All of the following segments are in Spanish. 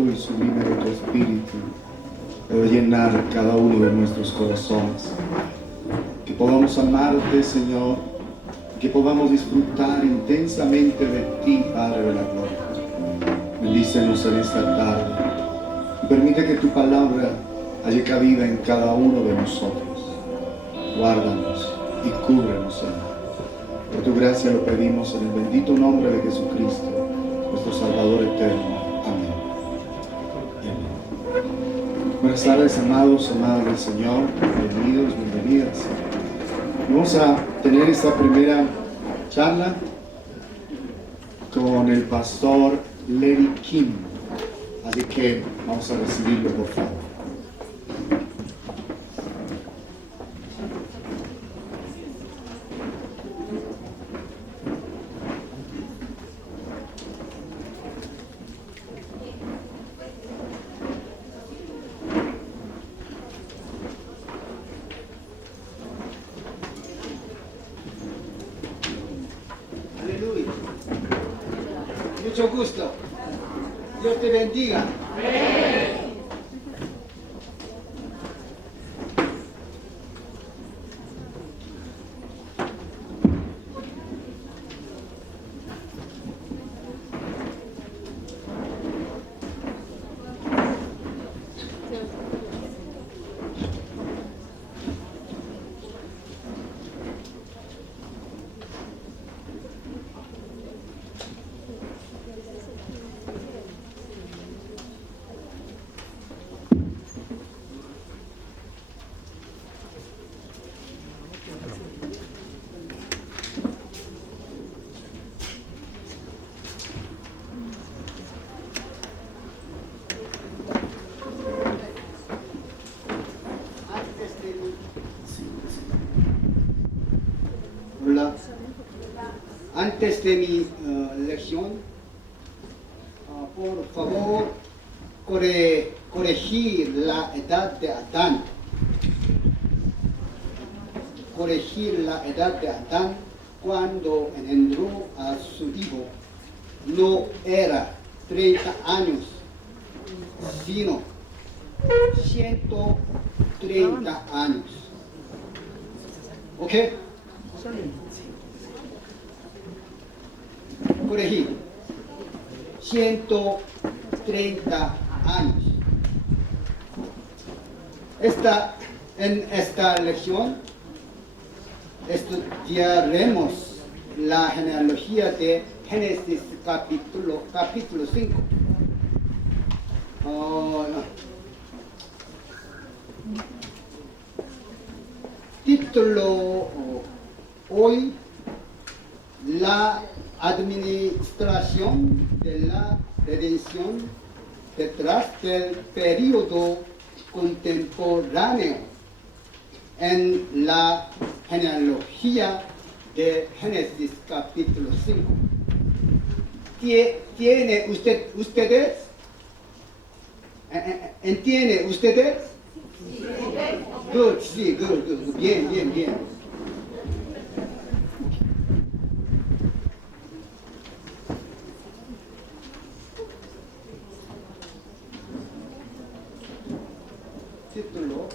santo y sublime de tu Espíritu debe llenar cada uno de nuestros corazones. Que podamos amarte, Señor, que podamos disfrutar intensamente de ti, Padre de la gloria. Bendícenos en esta tarde y permite que tu palabra haya cabida en cada uno de nosotros. Guárdanos y cúbrenos, Señor. Por tu gracia lo pedimos en el bendito nombre de Jesucristo, nuestro Salvador eterno. Amén. Amén. Buenas tardes, amados, amadas del Señor. Bienvenidos, bienvenidas. Vamos a tener esta primera charla con el pastor Larry Kim. Así que vamos a recibirlo, por favor. Mucho gusto. Dios te bendiga. Hola. Antes de mi lección, por favor, corregir la edad de Adán. Corregir la edad de Adán cuando engendró a su hijo. No era 30 años, sino 130 años. ¿Ok? Corregir. 130 años. En esta lección estudiaremos la genealogía de Génesis capítulo 5. Título hoy: la administración de la redención detrás del periodo contemporáneo en la genealogía de Génesis capítulo 5. ¿Tiene ustedes? ¿Entiende ustedes? Good, sí, good. Bien. Título: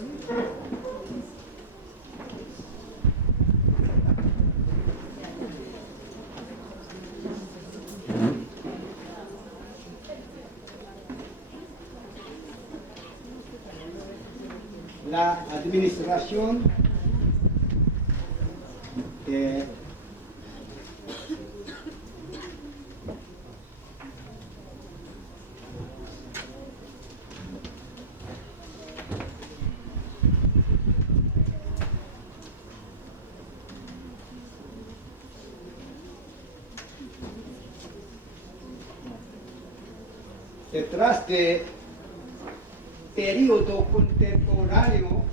la administración detrás de periodo contemporáneo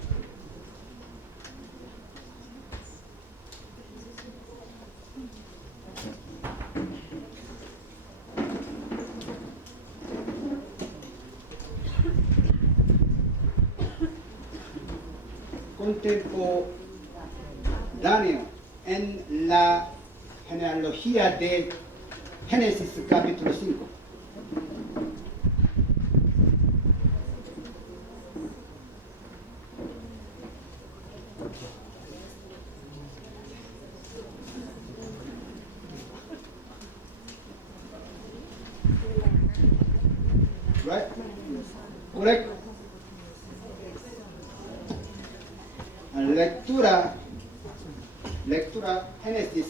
en la genealogía de Génesis capítulo 5. Right? Correct. Lectura Génesis.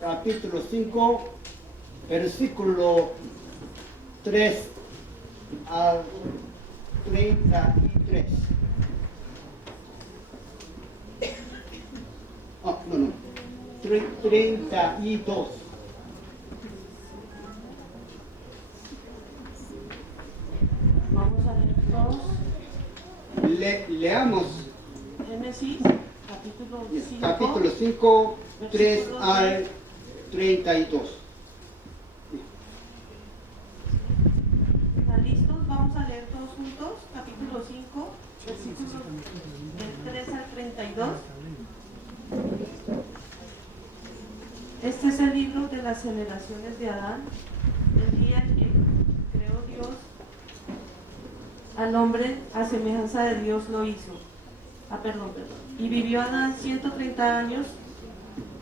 Capítulo 5, versículo 3 al 33. Oh, no. 32. Vamos a leer todos. Leamos Génesis, capítulo 5. capítulo 5, 3 al 32. ¿Están listos? Vamos a leer todos juntos. Capítulo 5, versículos del 3 al 32. Este es el libro de las generaciones de Adán, el día en que creó Dios al hombre, a semejanza de Dios lo hizo. Perdón. Y vivió Adán 130 años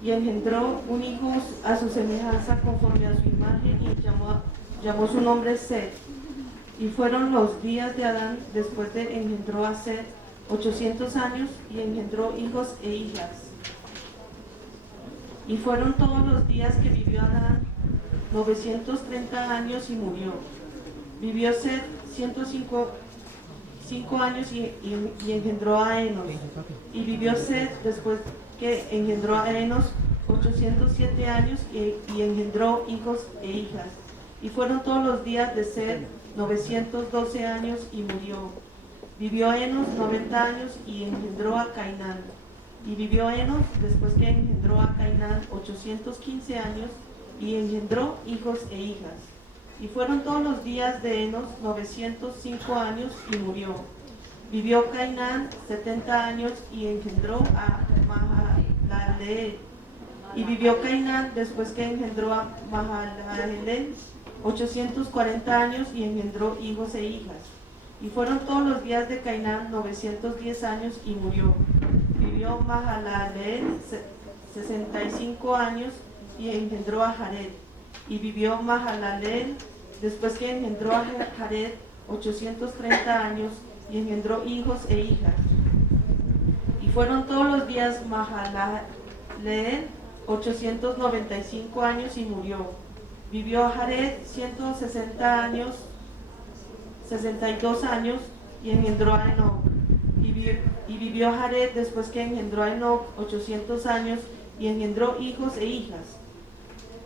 y engendró un hijo a su semejanza conforme a su imagen y llamó su nombre Set. Y fueron los días de Adán después de engendró a Set 800 años y engendró hijos e hijas. Y fueron todos los días que vivió Adán 930 años y murió. Vivió Set 105 años y engendró a Enos. Y vivió Set después que engendró a Enos 807 años y engendró hijos e hijas. Y fueron todos los días de Set 912 años y murió. Vivió Enos 90 años y engendró a Cainán. Y vivió Enos después que engendró a Cainán 815 años y engendró hijos e hijas. Y fueron todos los días de Enos 905 años y murió. Vivió Cainán 70 años y engendró a Mahalaleel. Y vivió Cainán después que engendró a Mahalaleel 840 años y engendró hijos e hijas. Y fueron todos los días de Cainán 910 años y murió. Vivió Mahalaleel 65 años y engendró a Jared. Y vivió Mahalaleel después que engendró a Jared 830 años y engendró hijos e hijas. Y fueron todos los días Mahalaleel 895 años y murió. Vivió Jared 160 años, 62 años y engendró a Enoc. Y vivió Jared después que engendró a Enoc 800 años y engendró hijos e hijas.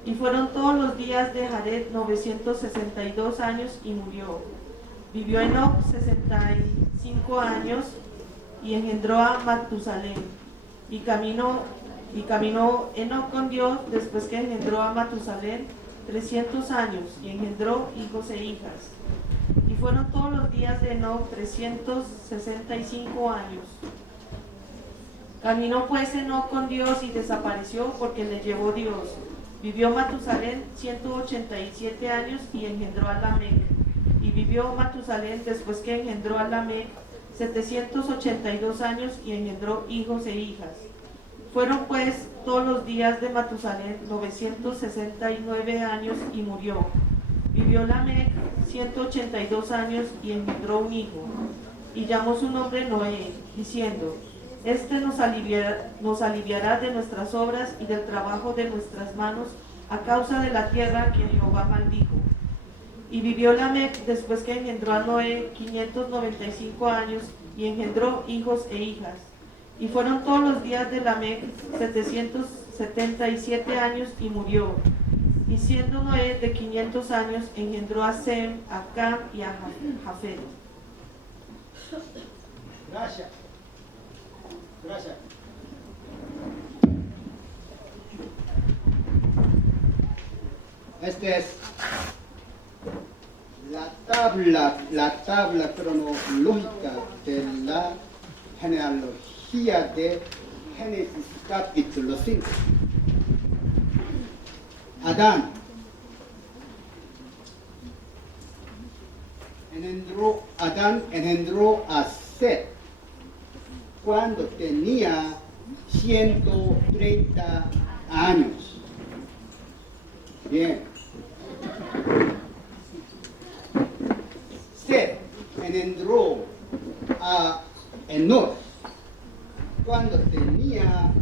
Y fueron todos los días de Jared 962 años y murió. Vivió Enoc 65 años y engendró a Matusalén. Y caminó Enoc con Dios después que engendró a Matusalén 300 años y engendró hijos e hijas. Y fueron todos los días de Enoc 365 años. Caminó pues Enoc con Dios y desapareció porque le llevó Dios. Vivió Matusalén 187 años y engendró a Lamec. Y vivió Matusalén después que engendró a Lamec 782 años y engendró hijos e hijas. Fueron pues todos los días de Matusalén 969 años y murió. Vivió Lamec 182 años y engendró un hijo. Y llamó su nombre Noé, diciendo: Este nos aliviará de nuestras obras y del trabajo de nuestras manos a causa de la tierra que Jehová maldijo. Y vivió Lamec después que engendró a Noé 595 años y engendró hijos e hijas. Y fueron todos los días de Lamec 777 años y murió. Y siendo Noé de 500 años, engendró a Sem, a Cam y a Jafet. Gracias. Gracias. Esta es la tabla cronológica de la genealogía de Génesis capítulo 5. Adán engendró a Set cuando tenía 130 años. Bien. Seth engendró a Enoch cuando tenía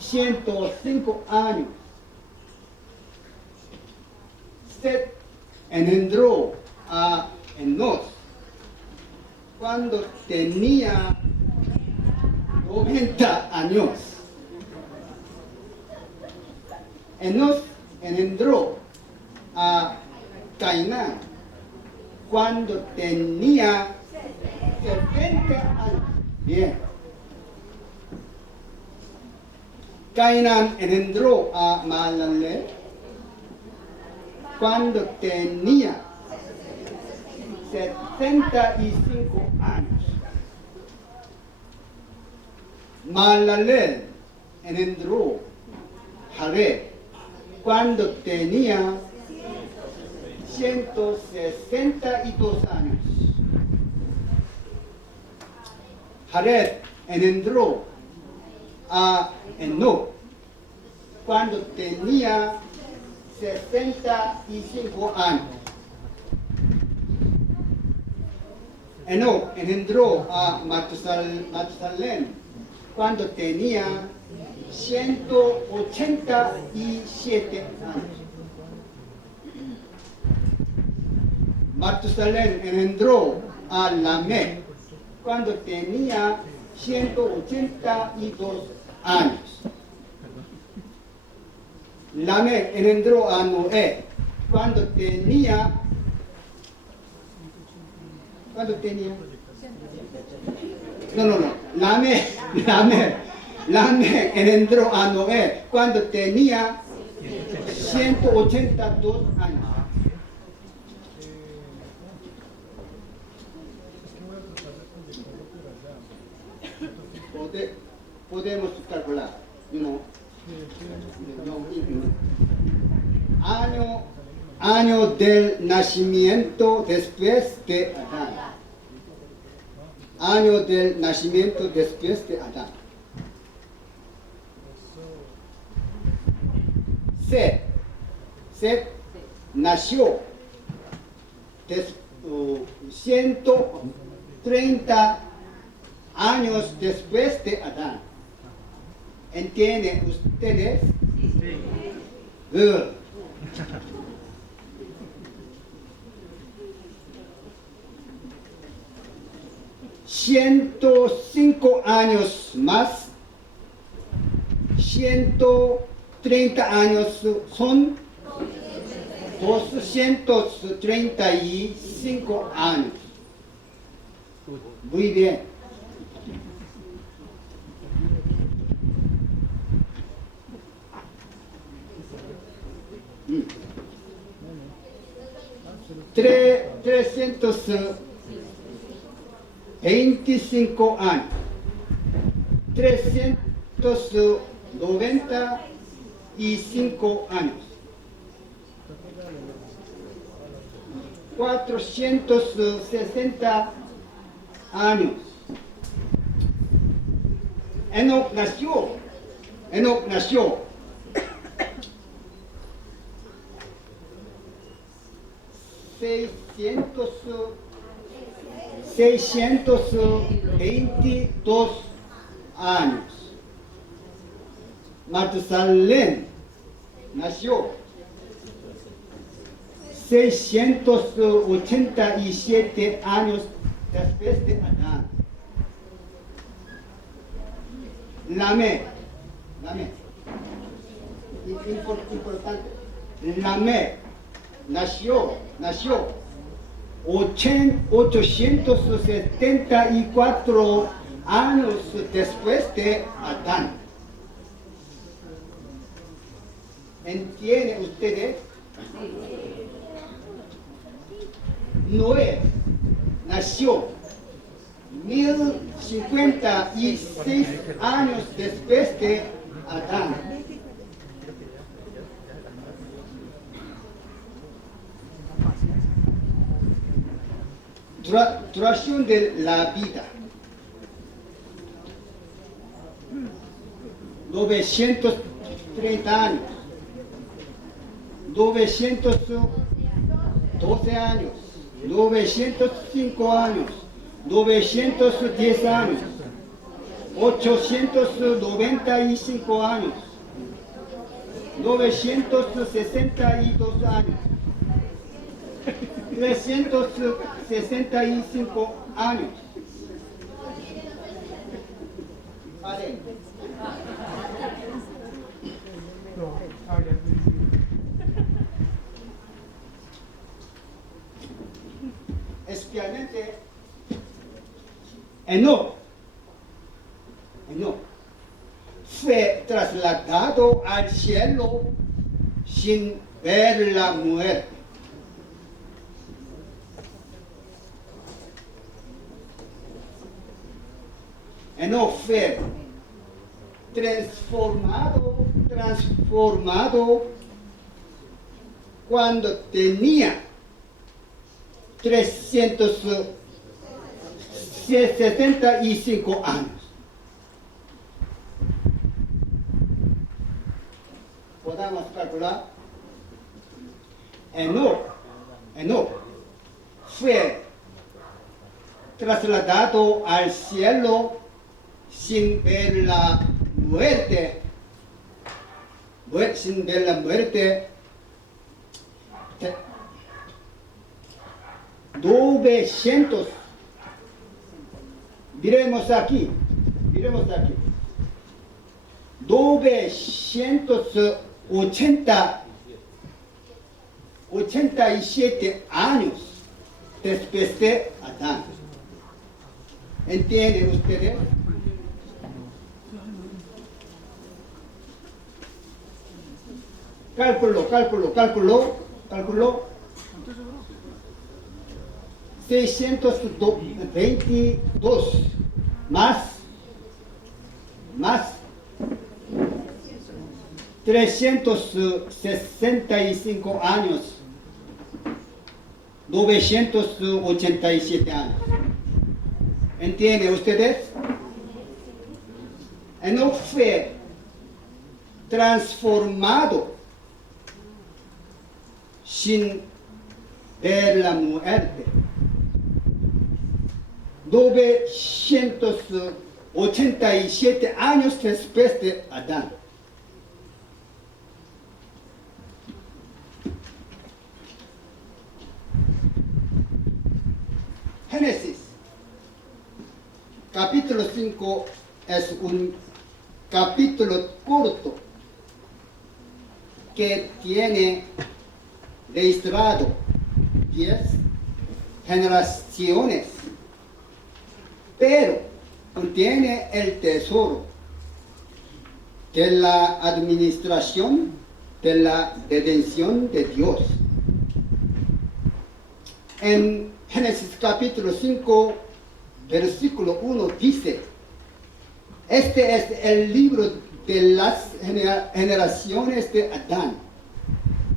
105 años. Seth engendró a Enoch cuando tenía 90 años. Enoch engendró a Cainán cuando tenía 70 años. Bien. Cainán engendró a Mahalalel cuando tenía 75 años. Mahalalel engendró a Jared cuando tenía 162 años. Jared engendró a Enoch cuando tenía 65 años. Enoch engendró a Matusalén cuando tenía 187 años. Matusalén engendró a Lamec cuando tenía 182 años. Lamec engendró a Noé cuando tenía Lamec engendró a Noé cuando tenía 182 años. Podemos calcular, año del nacimiento después de Adán. Año del nacimiento después de Adán. Seth nació 130 años después de Adán. ¿Entienden ustedes? Sí. Good. 105 años más, 130 años son 235 años. Muy bien. Trescientos 25 años, 395 años, 460 años. Enoch nació 622 años. Matusalén nació 687 años después de Adán. Lamec, importante. Lamec nació 874 años después de Adán. ¿Entienden ustedes? Noé nació 1056 años después de Adán. Duración de la vida. 930 años, 912 años, 905 años, 910 años, 895 años, 962 años, 365 años. Vale. Especialmente Enoc fue trasladado al cielo sin ver la muerte. Enoc fue transformado cuando tenía 365 años. Podemos calcular. Enoc fue trasladado al cielo sin ver la muerte. Sin ver la muerte. 900. Miremos aquí. 987 años después de Adán. ¿Entienden ustedes? Cálculo. 622 más 365 años, 987 años. ¿Entienden ustedes? Enoc fue transformado sin ver la muerte. 987 años después de Adán. Génesis, capítulo 5 es un capítulo corto que tiene registrado 10 generaciones, pero contiene el tesoro de la administración de la redención de Dios. En Génesis capítulo 5, versículo 1 dice: este es el libro de las generaciones de Adán.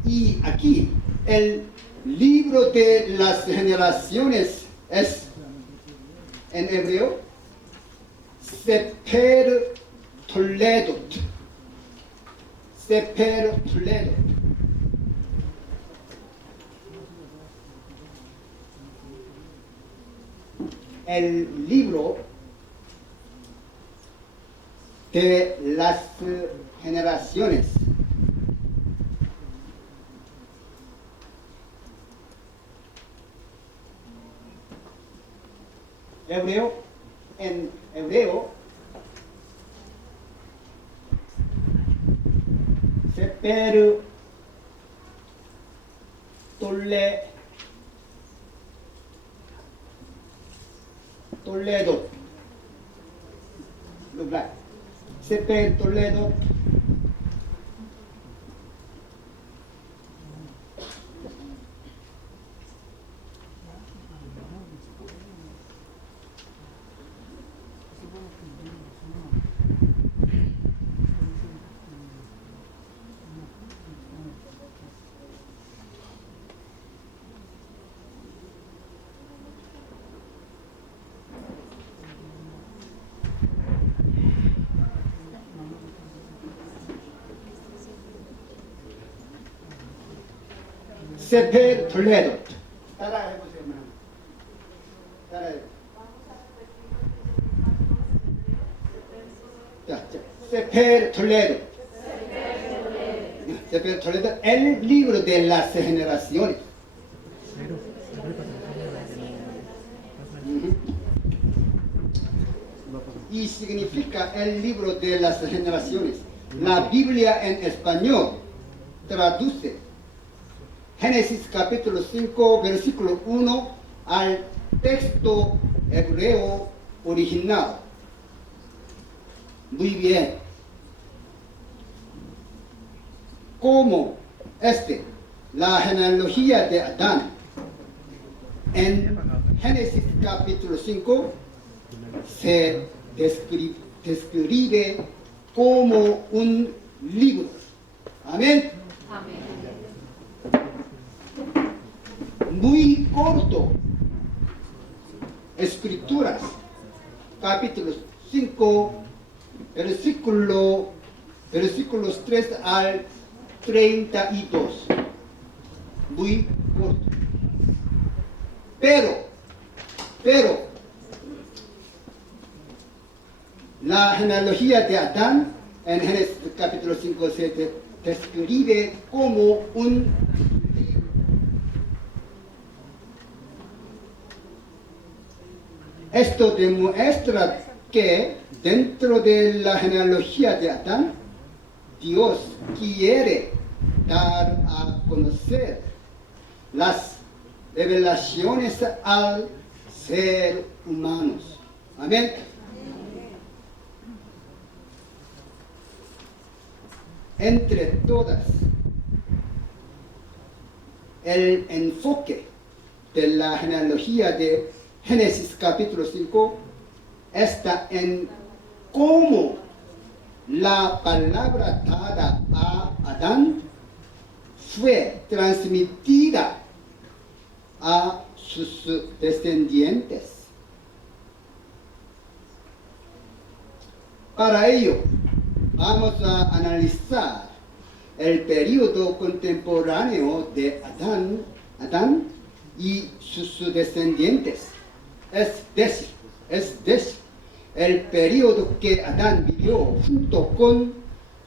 Y aquí el libro de las generaciones es en hebreo Sefer Toledot. El libro de las generaciones. En hebreo, Sefer Toledot. Sefer Toledot. Sefer Toledot. 따라해보세요. 따라해보세요. 자, Sefer Toledot. Sefer Toledot, el libro de las generaciones. Y significa el libro de las generaciones. La Biblia en español traduce Génesis capítulo 5, versículo 1 al texto hebreo original. Muy bien. Como la genealogía de Adán en Génesis capítulo 5 se describe como un libro. Amén. Muy corto. Escrituras, capítulo 5, versículos 3 al 32. Muy corto. Pero, la genealogía de Adán en Génesis capítulo 5 se describe como un libro. Esto demuestra que dentro de la genealogía de Adán, Dios quiere dar a conocer las revelaciones al ser humano. Amén. Entre todas, el enfoque de la genealogía de Génesis capítulo 5 está en cómo la palabra dada a Adán fue transmitida a sus descendientes. Para ello, vamos a analizar el periodo contemporáneo de Adán y sus descendientes. Es decir, el periodo que Adán vivió junto con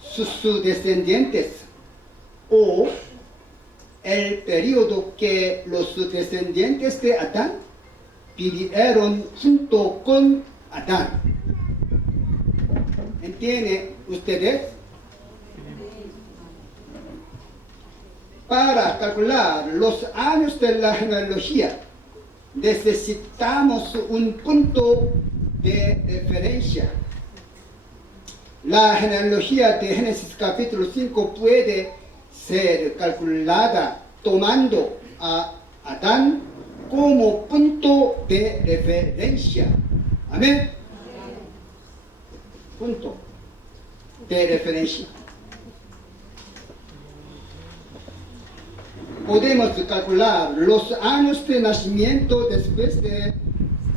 sus descendientes, o el periodo que los descendientes de Adán vivieron junto con Adán. ¿Entienden ustedes? Para calcular los años de la genealogía, necesitamos un punto de referencia. La genealogía de Génesis capítulo 5 puede ser calculada tomando a Adán como punto de referencia. Amén. Punto de referencia. Podemos calcular los años de nacimiento después de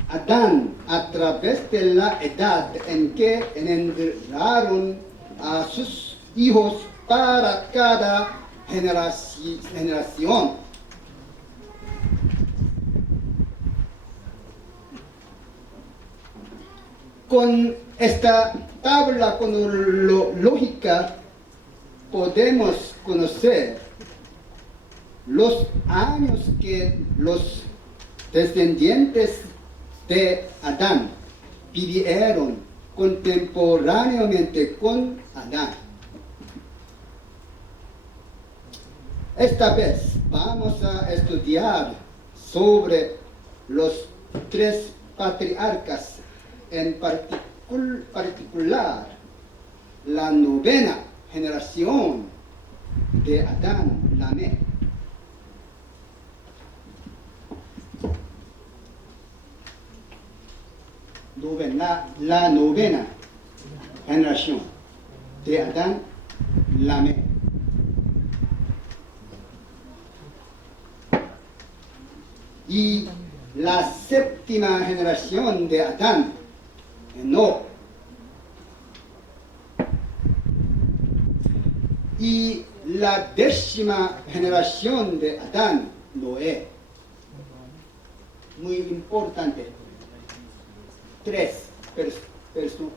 Adán a través de la edad en que engendraron a sus hijos para cada generación. Con esta tabla cronológica podemos conocer los años que los descendientes de Adán vivieron contemporáneamente con Adán. Esta vez vamos a estudiar sobre los tres patriarcas, en particular la novena generación de Adán, Lamec. La novena generación de Adán, Lamec. Y la séptima generación de Adán, Enoc. Y la 10ª generación de Adán, Noé. Muy importante. 3 personas,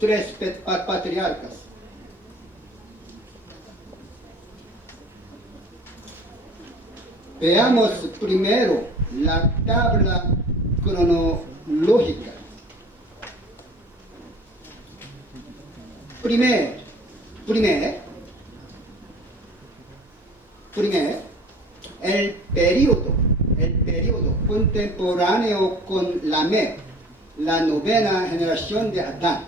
3 patriarcas. Veamos primero la tabla cronológica. Primer, el periodo contemporáneo con Lamec, la 9ª generación de Adán.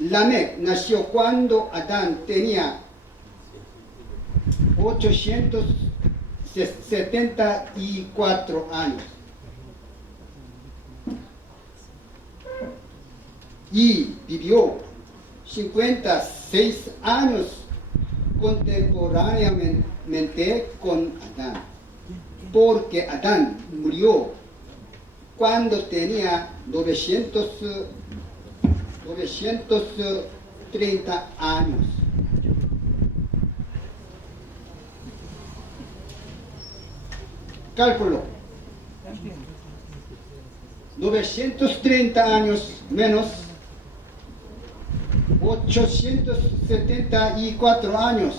Lamec nació cuando Adán tenía 874 años. Y vivió 56 años contemporáneamente con Adán, porque Adán murió cuando tenía 930 años. Cálculo. 930 años menos 874 años.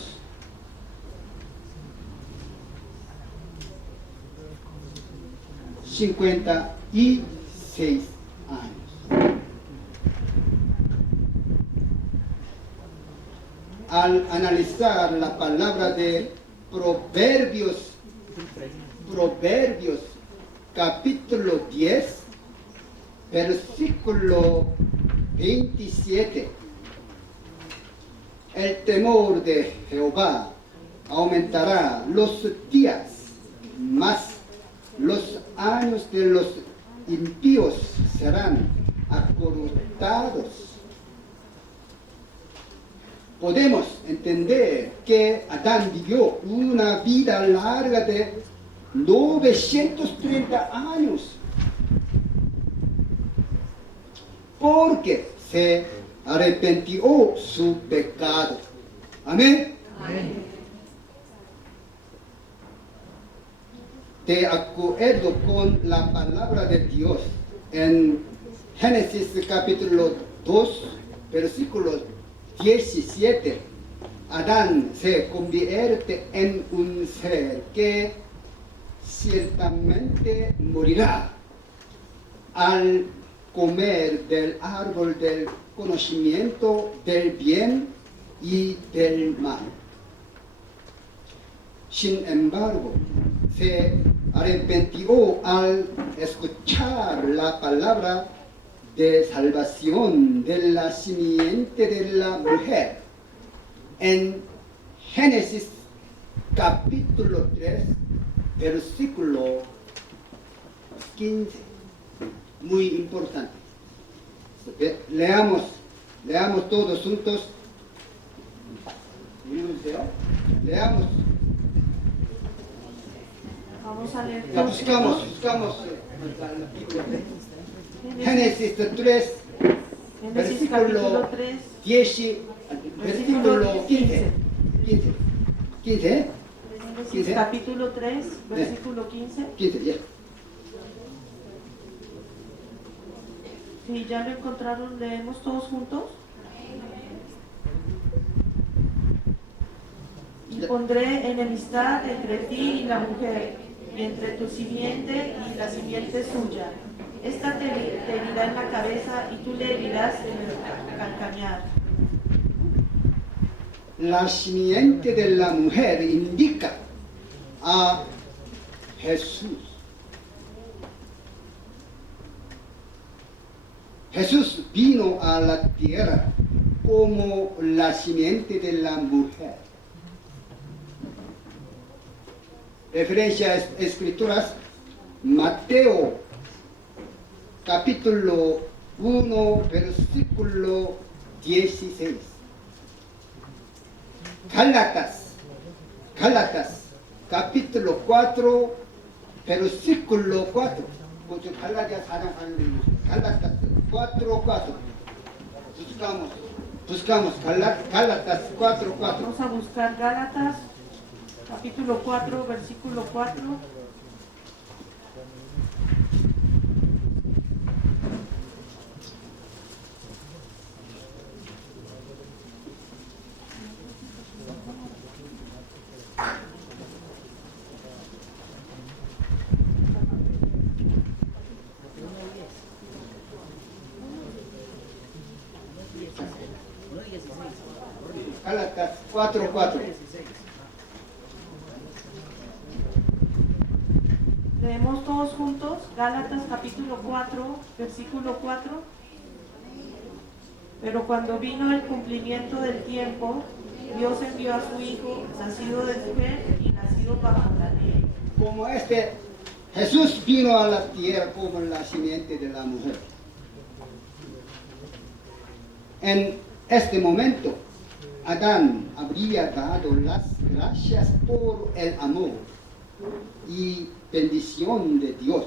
$56 años. Al analizar la palabra de Proverbios capítulo 10, versículo 27. El temor de Jehová aumentará los días, mas los años de los impíos serán acortados. Podemos entender que Adán vivió una vida larga de 930 años, porque se arrepintió su pecado. Amén. Amén. De acuerdo con la palabra de Dios, en Génesis capítulo 2, versículo 17, Adán se convierte en un ser que ciertamente morirá al comer del árbol del conocimiento del bien y del mal. Sin embargo, se arrepintió al escuchar la palabra de salvación de la simiente de la mujer. En Génesis capítulo 3, versículo 15. Muy importante. Leamos todos juntos. Leamos. Vamos a leer. Buscamos Génesis 3, Génesis capítulo 3, versículo 15. 15. Génesis capítulo 3, versículo 15. 15, ya. Si ya lo encontraron, leemos todos juntos. Y pondré enemistad entre ti y la mujer, y entre tu simiente y la simiente suya. Esta te herirá en la cabeza y tú le herirás en el calcañar. La simiente de la mujer indica a Jesús. Jesús vino a la tierra como la simiente de la mujer. Referencia a escrituras, Mateo capítulo 1, versículo 16. Gálatas capítulo 4, versículo 4. 그저 갈라디아 4장 8절 갈라타스 4:4 buscamos Gálatas 4:4. Vamos a buscar Gálatas, capítulo 4, versículo 4. Gálatas 4:4. Leemos todos juntos Gálatas capítulo 4, versículo 4. Pero cuando vino el cumplimiento del tiempo, Dios envió a su Hijo, nacido de mujer y nacido bajo la ley. Como Jesús vino a la tierra como la simiente de la mujer. En este momento, Adán habría dado las gracias por el amor y bendición de Dios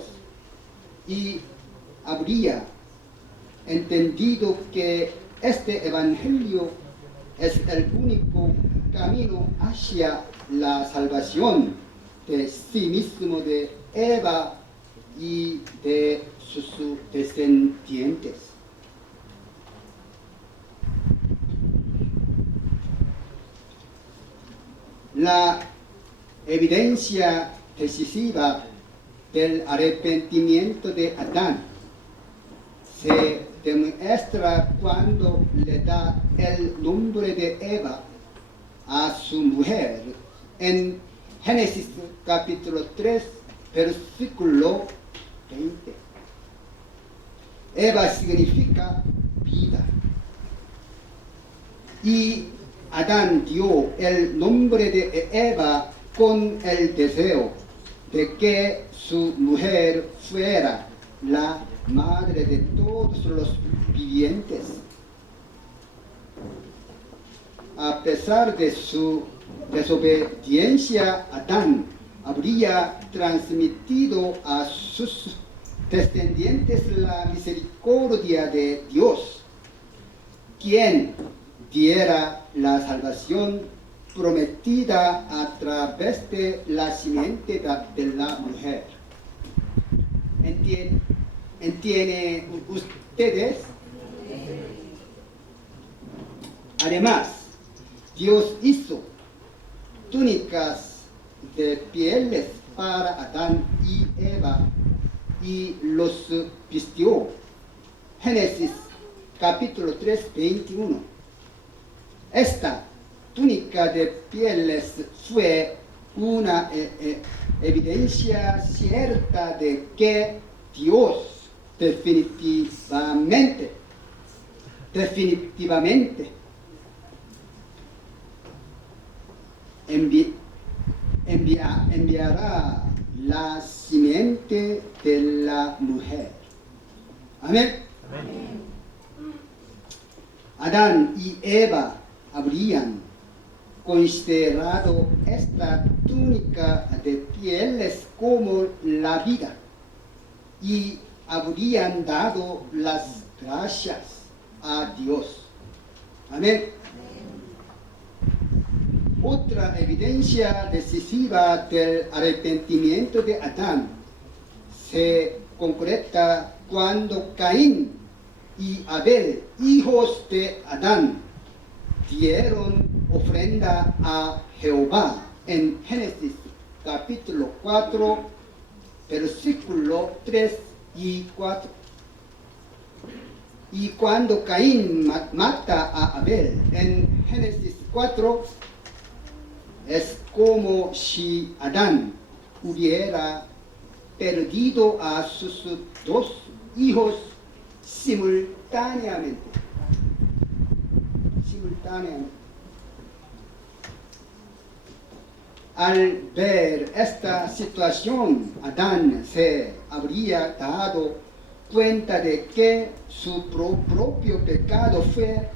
y habría entendido que este evangelio es el único camino hacia la salvación de sí mismo, de Eva y de sus descendientes. La evidencia decisiva del arrepentimiento de Adán se demuestra cuando le da el nombre de Eva a su mujer en Génesis capítulo 3, versículo 20. Eva significa vida. Y Adán dio el nombre de Eva con el deseo de que su mujer fuera la madre de todos los vivientes. A pesar de su desobediencia, Adán habría transmitido a sus descendientes la misericordia de Dios, quien diera la salvación prometida a través de la simiente de la mujer. ¿Entienden ustedes? Además, Dios hizo túnicas de pieles para Adán y Eva y los vistió. Génesis capítulo 3, 21. Esta túnica de pieles fue una evidencia cierta de que Dios definitivamente enviará la simiente de la mujer. Amén. Adán y Eva habrían considerado esta túnica de pieles como la vida y habrían dado las gracias a Dios. Amén. Otra evidencia decisiva del arrepentimiento de Adán se concreta cuando Caín y Abel, hijos de Adán, dieron ofrenda a Jehová en Génesis capítulo 4, versículo 3 y 4. Y cuando Caín mata a Abel en Génesis 4, es como si Adán hubiera perdido a sus dos hijos simultáneamente. Al ver esta situación, Adán se habría dado cuenta de que su propio pecado fue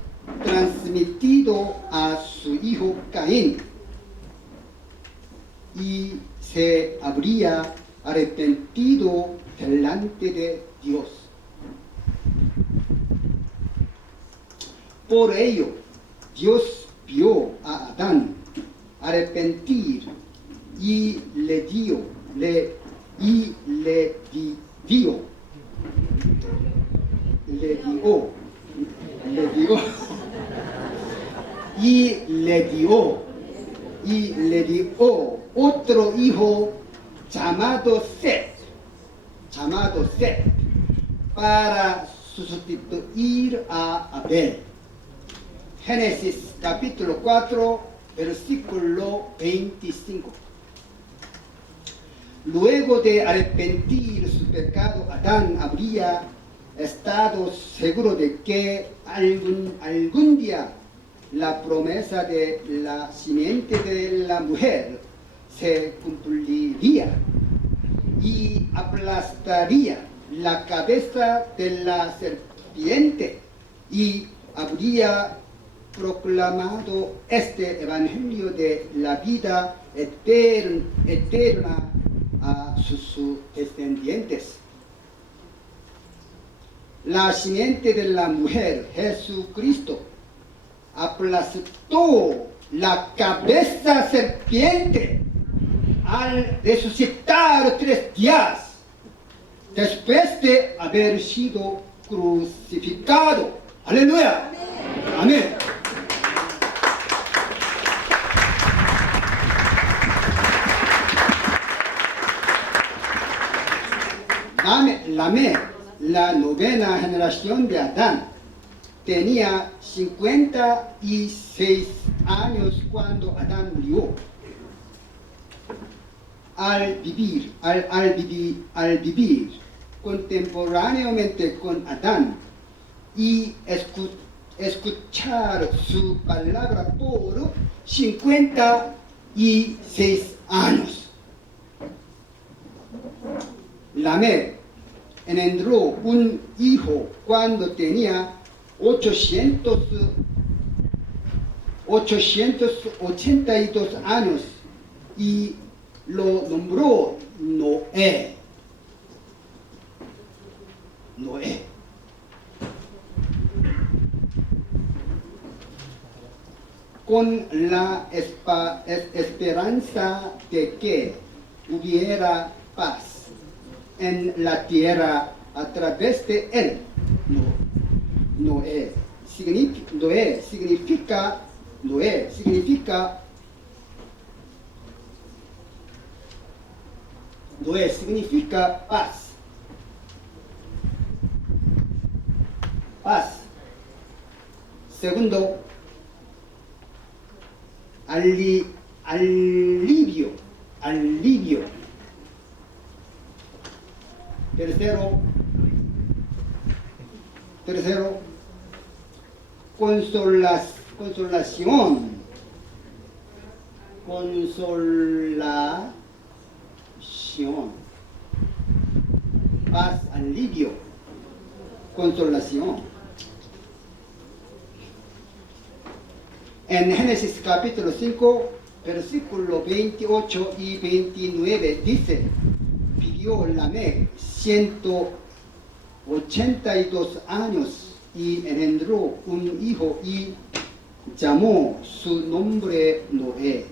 transmitido a su hijo Caín y se habría arrepentido delante de Dios. Por ello, Dios vio a Adán arrepentir y le dio otro hijo llamado Set, para sustituir a Abel. Génesis capítulo 4, versículo 25. Luego de arrepentir su pecado, Adán habría estado seguro de que algún día la promesa de la simiente de la mujer se cumpliría y aplastaría la cabeza de la serpiente, y habría proclamado este evangelio de la vida eterna a sus descendientes. La simiente de la mujer, Jesucristo, aplastó la cabeza serpiente al resucitar 3 días después de haber sido crucificado. ¡Aleluya! Amén. Lamé, la novena generación de Adán, tenía 56 años cuando Adán murió. Al vivir contemporáneamente con Adán y escuchar su palabra por 56 años. Lamé engendró un hijo cuando tenía 882 años y lo nombró Noé. Con la esperanza de que hubiera paz en la tierra a través de él. Noé significa paz. Segundo, alivio. Tercero, consolación. Paz, alivio, consolación. En Génesis capítulo 5, versículo 28 y 29 dice: vivió Lamé 182 años y engendró un hijo y llamó su nombre Noé,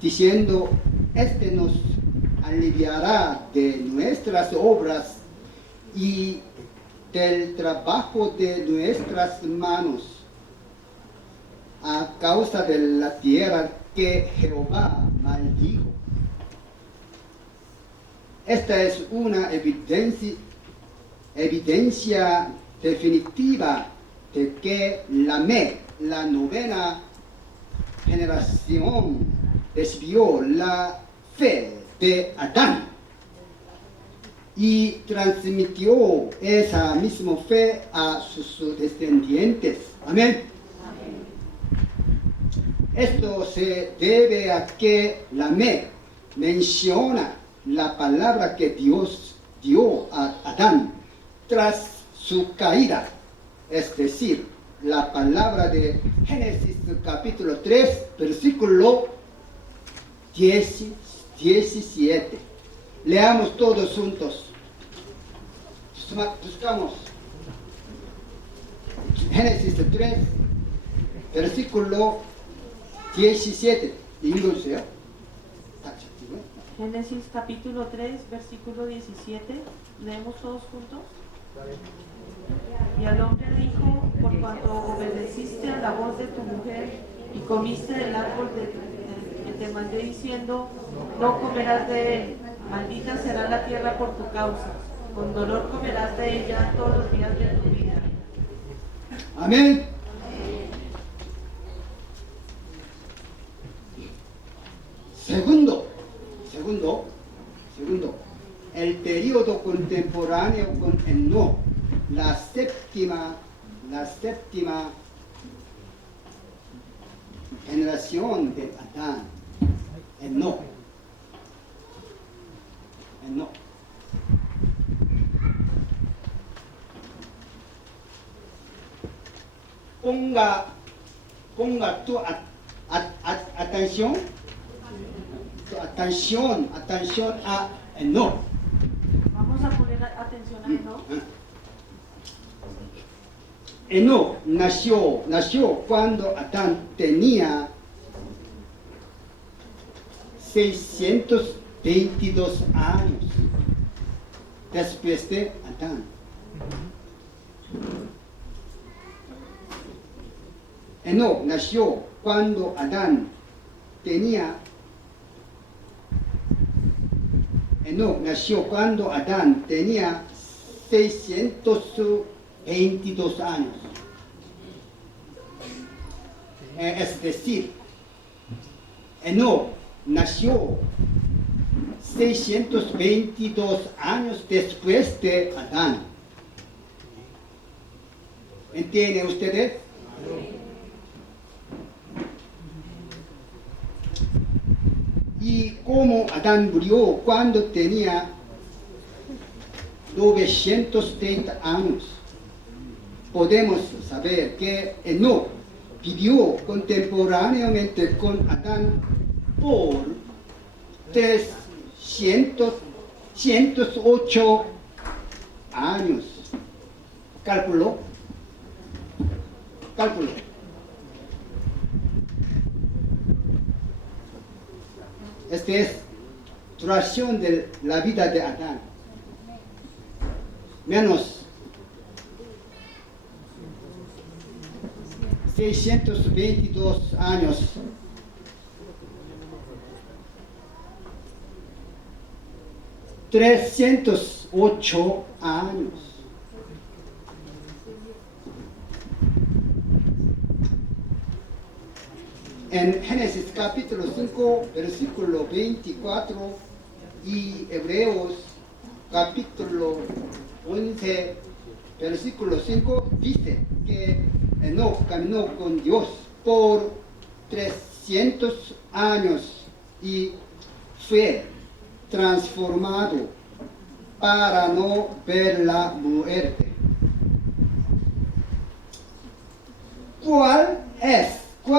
diciendo: este nos aliviará de nuestras obras y del trabajo de nuestras manos, a causa de la tierra que Jehová maldijo. Esta es una evidencia definitiva de que Lamé, la novena generación, recibió la fe de Adán y transmitió esa misma fe a sus descendientes. Amén. Esto se debe a que Lamé menciona la palabra que Dios dio a Adán tras su caída, es decir, la palabra de Génesis capítulo 3, versículo 17. Leamos todos juntos. buscamos Génesis 3, versículo 17. 읽어주세요. Génesis capítulo 3, versículo 17. Leemos todos juntos. Y al hombre dijo: por cuanto obedeciste a la voz de tu mujer y comiste del árbol que te mandé diciendo, no comerás de él, maldita será la tierra por tu causa, con dolor comerás de ella todos los días de tu vida. Amén. Segundo, el periodo contemporáneo con Enoc, la séptima generación de Adán, Enoc. Ponga tu atención a Enoc. Vamos a poner atención a Enoc. Enoc nació cuando Adán tenía 622 años después de Adán. Enoc nació cuando Adán tenía 622 años. Es decir, Enoc nació 622 años después de Adán. ¿Entienden ustedes? Y como Adán murió cuando tenía 930 años, podemos saber que Enoc vivió contemporáneamente con Adán por 108 años. Cálculo. Esta es duración de la vida de Adán. Menos 622 años. $308 años. En Génesis capítulo 5, versículo 24 y Hebreos capítulo 11, versículo 5 dice que Enoc caminó con Dios por 300 años y fue transformado para no ver la muerte. ¿Cuál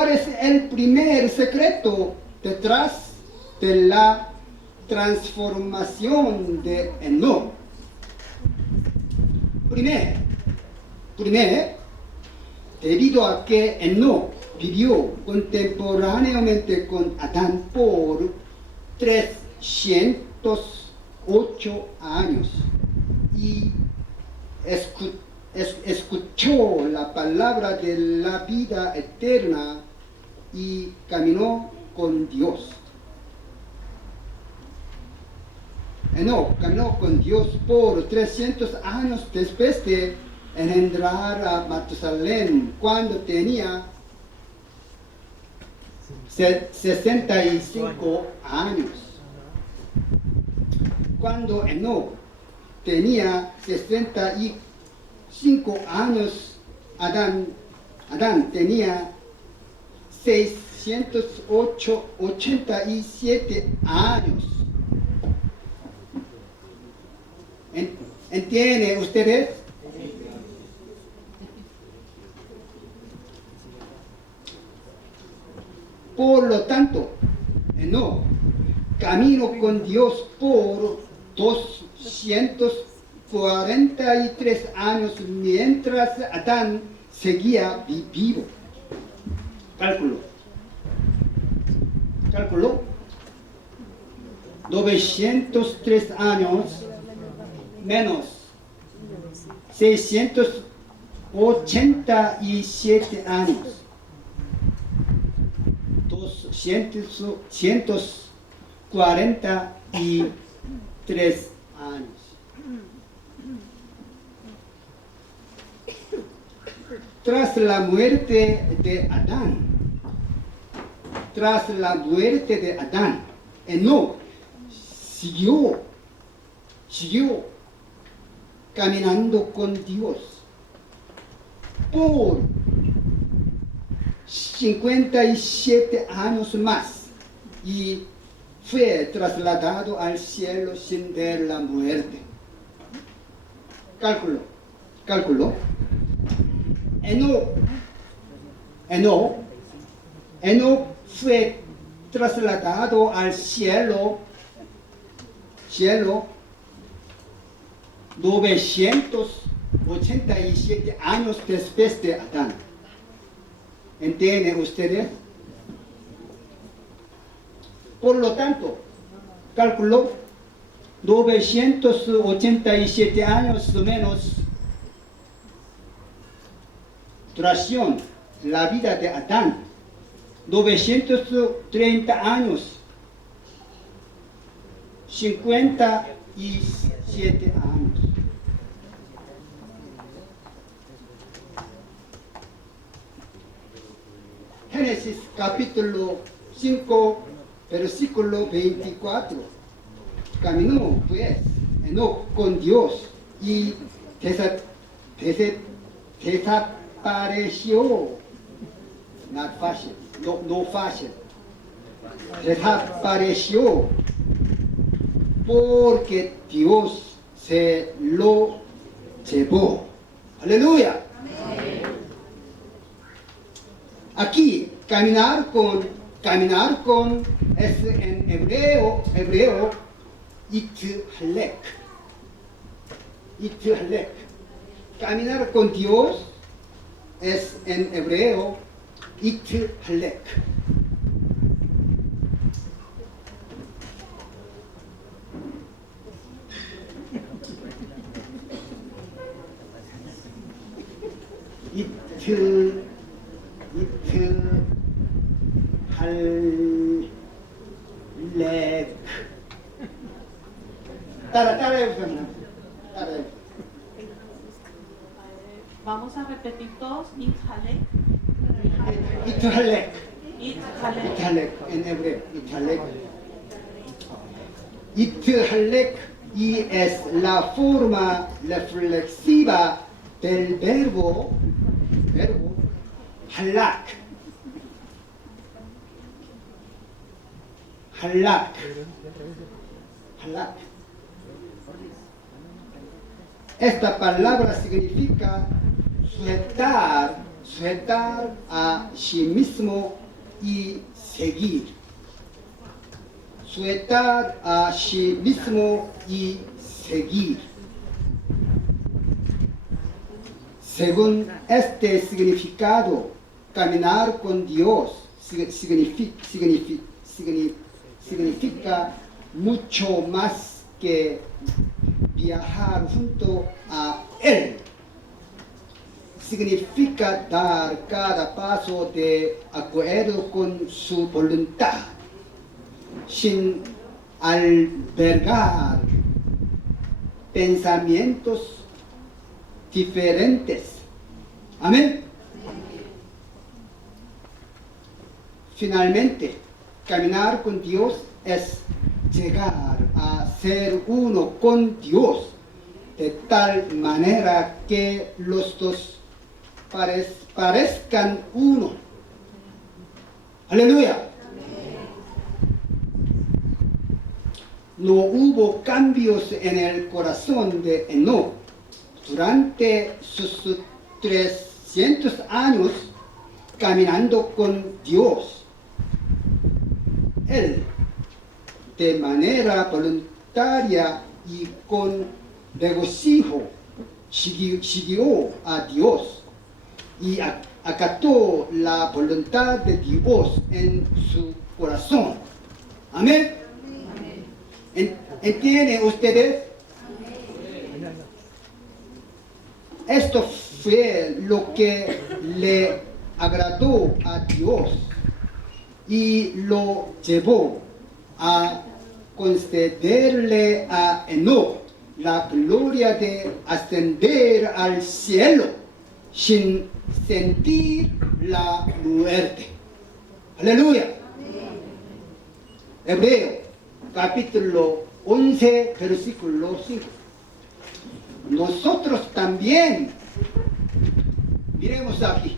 es el primer secreto detrás de la transformación de Enoc? Primero, debido a que Enoc vivió contemporáneamente con Adán por 308 años y escuchó la palabra de la vida eterna y caminó con Dios. Enoc caminó con Dios por 300 años después de engendrar a Matusalén cuando tenía 65 años. Cuando Enoc tenía 65 años, Adán tenía 687 años. ¿Entienden ustedes? Por lo tanto, Enoc caminó con Dios por 43 años mientras Adán seguía vivo. Cálculo. 903 años menos 687 años. 243 años. Tras la muerte de Adán, Enoc siguió caminando con Dios por 57 años más y fue trasladado al cielo sin ver la muerte. Cálculo. Enoc fue trasladado al cielo 987 años después de Adán. ¿Entienden ustedes? Por lo tanto, cálculo 987 años menos duración, la vida de Adán, 930 años, 57 años. Génesis capítulo 5, versículo 24. Caminó pues Enoc con Dios y desapareció. Not fácil, no fácil. Desapareció porque Dios se lo llevó. Aleluya. Aquí, caminar con es en hebreo, ithalek. Caminar con Dios es en hebreo, ithalek. 따라해보세요. Vamos a repetir todos. Ithalek. Ithalek en hebreo. Ithalek y es la forma reflexiva del verbo halak. Esta palabra significa sujetar a sí mismo y seguir. Sujetar a sí mismo y seguir. Según este significado, caminar con Dios significa mucho más que viajar junto a Él. Significa dar cada paso de acuerdo con su voluntad, sin albergar pensamientos diferentes. Amén. Finalmente, caminar con Dios es llegar a ser uno con Dios de tal manera que los dos parezcan uno. Aleluya. No hubo cambios en el corazón de Enoc durante sus 300 años caminando con Dios. Él, de manera voluntaria y con regocijo, siguió a Dios y acató la voluntad de Dios en su corazón. Amén. ¿Entienden ustedes? Esto fue lo que le agradó a Dios y lo llevó a concederle a Enoc la gloria de ascender al cielo sin sentir la muerte. Aleluya. Hebreo capítulo 11 versículo 5. Nosotros también, miremos aquí,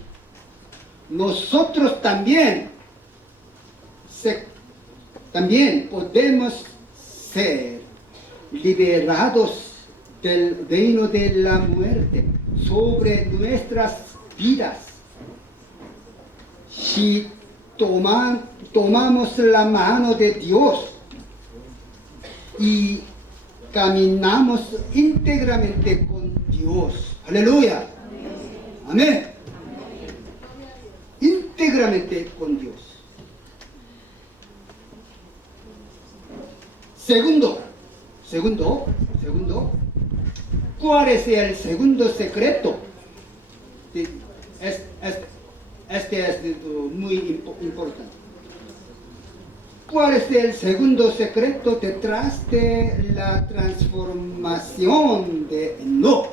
nosotros también podemos ser liberados del reino de la muerte sobre nuestras vidas si tomamos la mano de Dios y caminamos íntegramente con Dios. Aleluya. Amén. Íntegramente con Dios. Segundo, ¿cuál es el segundo secreto? Este es muy importante. ¿Cuál es el segundo secreto detrás de la transformación de Enoc?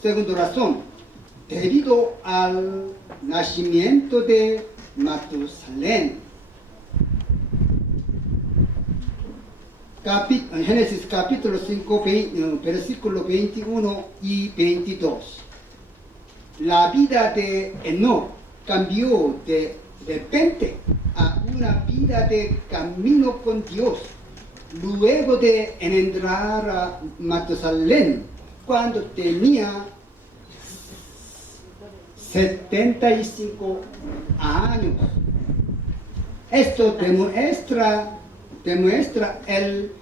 Segunda razón, debido al nacimiento de Matusalén. Génesis capítulo 5, versículo 21 y 22. La vida de Enoc cambió de repente a una vida de camino con Dios, luego de engendrar a Matusalén cuando tenía 75 años. Esto demuestra el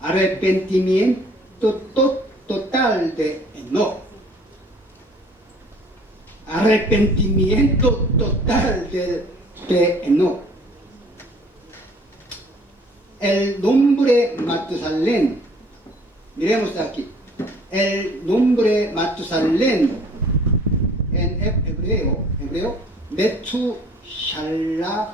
arrepentimiento total de Enoc. Arrepentimiento total de Enoc. El nombre Matusalén, miremos aquí, el nombre Matusalén en hebreo, Metushalach.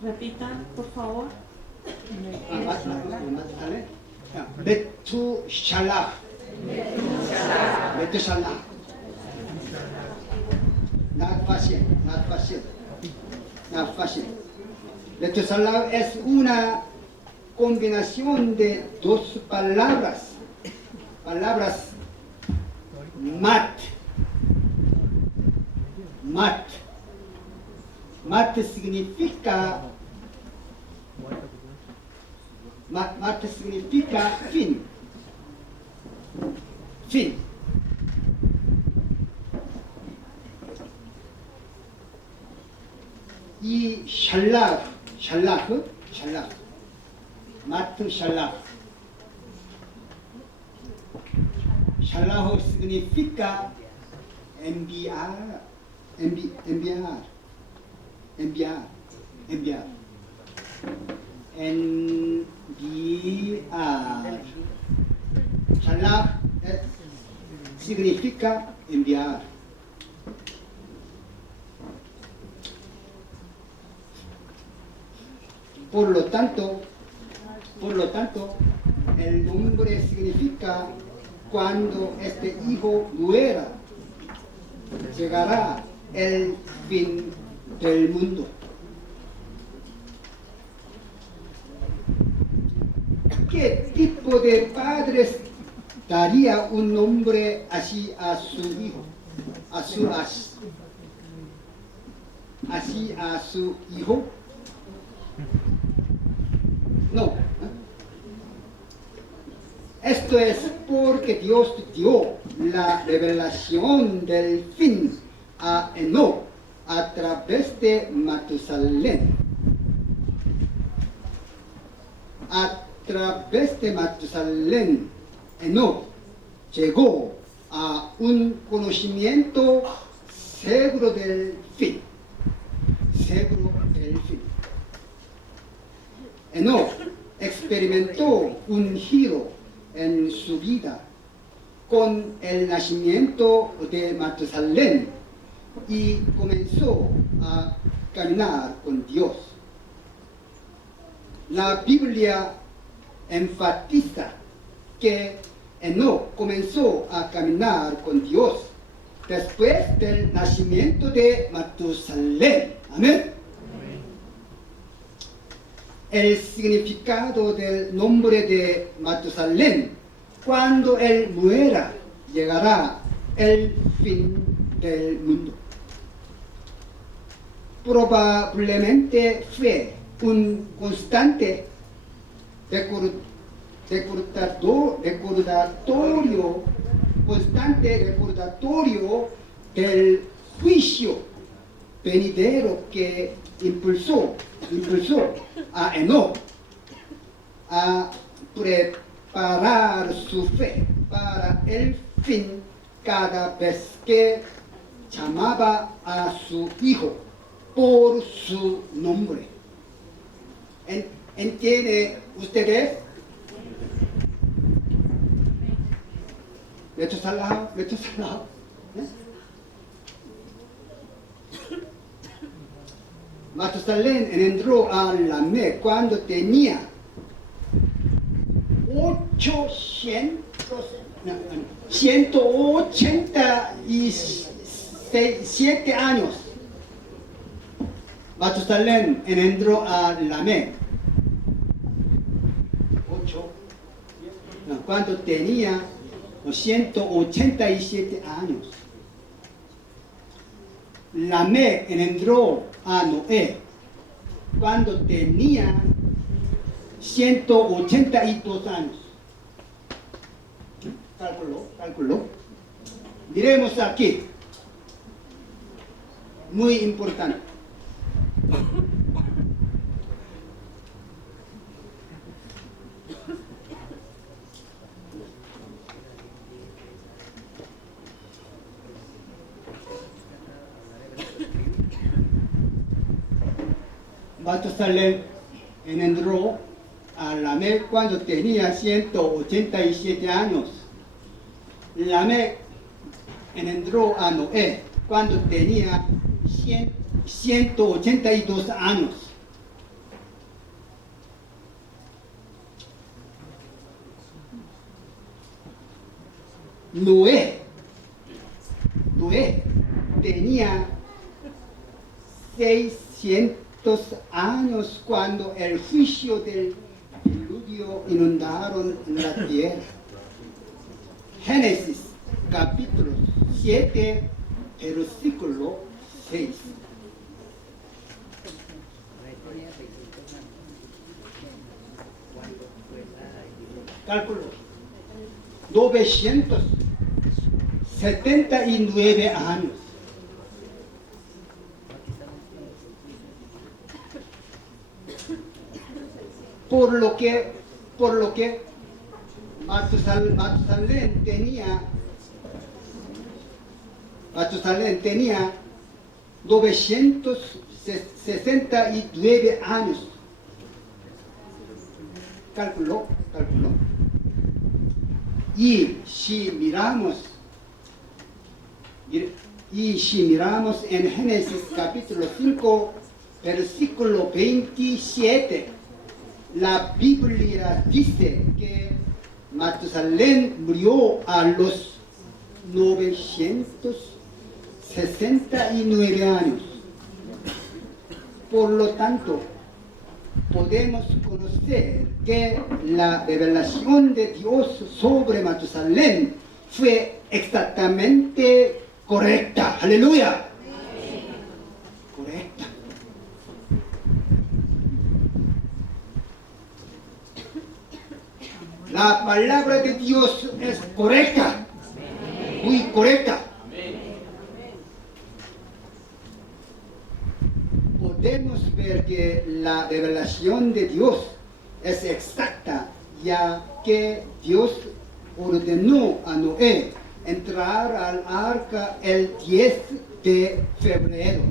Repitan, por favor. Metushalach. Not fácil. Metushalach es una combinación de dos palabras. Mat significa fin. Y shalach, Matusalach. Shalach significa enviar. Shalach significa enviar. Por lo tanto, el nombre significa cuando este hijo muera, llegará el fin del mundo. ¿Qué tipo de padres daría un nombre así a su hijo? así a su hijo. No. Esto es porque Dios dio la revelación del fin a Enoc a través de Matusalén. A través de Matusalén, Enoc llegó a un conocimiento seguro del fin. Seguro del fin. Enoc experimentó un giro en su vida con el nacimiento de Matusalén y comenzó a caminar con Dios. La Biblia enfatiza que Enoc comenzó a caminar con Dios después del nacimiento de Matusalén. Amén. El significado del nombre de Matusalén: cuando él muera, llegará el fin del mundo. Probablemente fue un constante recordatorio del juicio venidero que impulsó a Enoc a preparar su fe para el fin cada vez que llamaba a su hijo por su nombre. ¿Entienden ustedes? Matusalén engendró a Lamec cuando tenía 187 años. Matusalén engendró a Lamec cuando tenía 187 años. Lamec engendró a Noé cuando tenía 182 años. Cálculo. Diremos aquí, muy importante. Matusalén engendró a Lamec cuando tenía 187 años. Lamec engendró a Noé cuando tenía 182 años. Noé tenía 600 años cuando el juicio del diluvio inundaron la tierra. Génesis capítulo 7, versículo 6. Cálculo. 979 años. Por lo que Matusalén tenía 969 años. Cálculo. Y si miramos en Génesis capítulo 5, versículo 27, la Biblia dice que Matusalén murió a los 969 años. Por lo tanto, podemos conocer que la revelación de Dios sobre Matusalén fue exactamente correcta. Aleluya. Correcta. La palabra de Dios es correcta. Muy correcta. Podemos ver que la revelación de Dios es exacta, ya que Dios ordenó a Noé entrar al arca el 10 de febrero,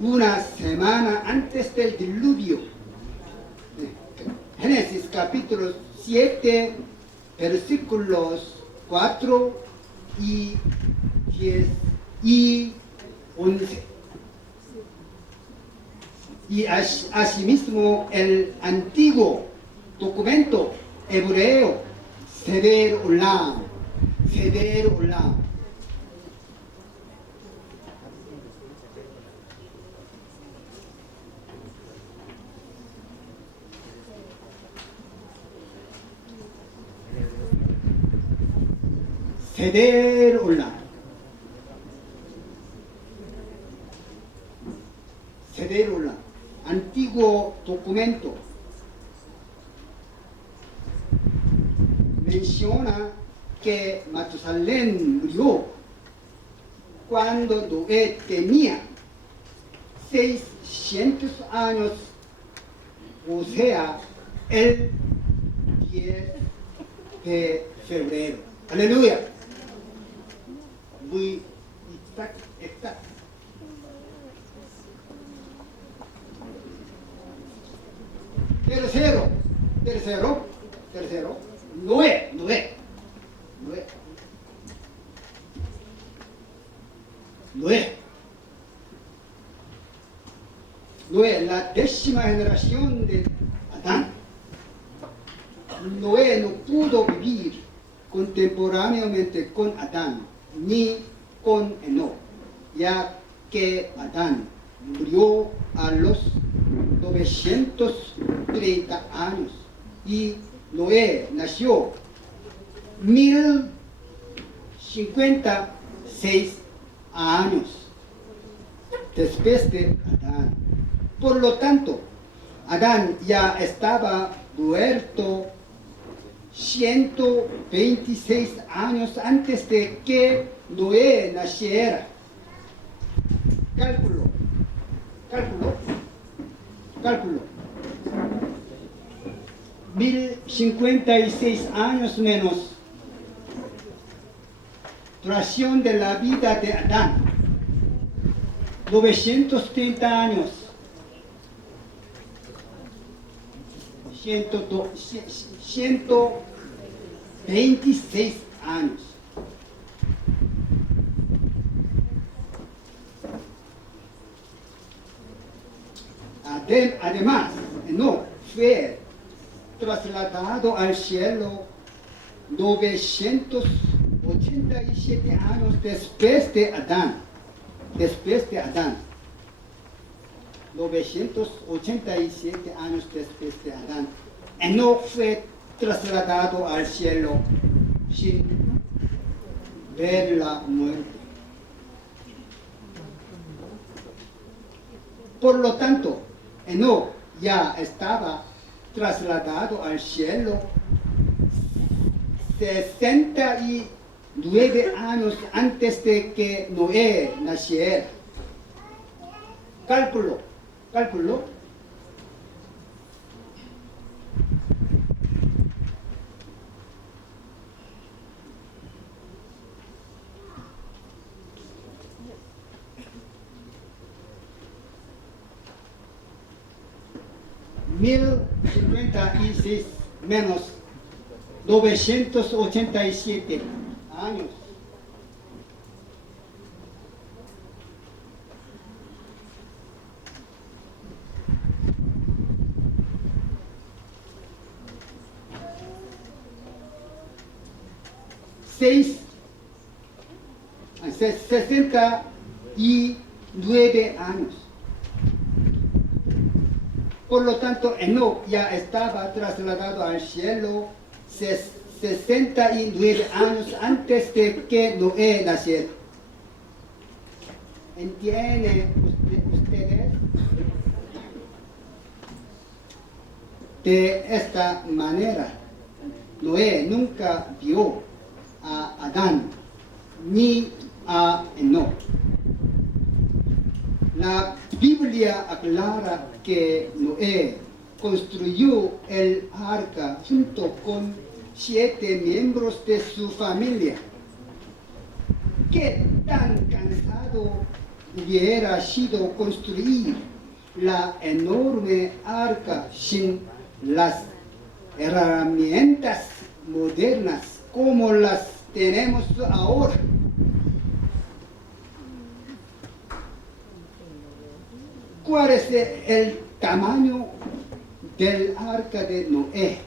una semana antes del diluvio. Génesis capítulo 7, versículos 4 y 10 y 11. Y asimismo el antiguo documento hebreo, Seder Olam, Seder Olam. Seder Olam. Seder Olam. Antiguo documento menciona que Matusalén murió cuando Noé tenía 600 años, o sea, el 10 de febrero. Aleluya. Muy exacto. Tercero, Noé. Noé, la 10ª generación de Adán. Noé no pudo vivir contemporáneamente con Adán ni con Enoc, ya que Adán murió a los 930 años y Noé nació 1056 años después de Adán. Por lo tanto, Adán ya estaba muerto 126 años antes de que Noé naciera. Cálculo. 1056 años menos duración de la vida de Adán. 930 años. 126 años. Además, Enoc fue trasladado al cielo 987 años después de Adán. 987 años después de Adán. Enoc fue trasladado al cielo sin ver la muerte. Por lo tanto, Enoc ya estaba trasladado al cielo 69 años antes de que Noé naciera. Cálculo. 1056 menos 987 años. Seis 69 años. Por lo tanto, Enoc ya estaba trasladado al cielo 69 años antes de que Noé naciera. ¿Entienden ustedes? De esta manera, Noé nunca vio a Adán ni a Enoc. La Biblia aclara que Noé construyó el arca junto con 7 miembros de su familia. ¿Qué tan cansado hubiera sido construir la enorme arca sin las herramientas modernas como las tenemos ahora? ¿Cuál es el tamaño del arca de Noé?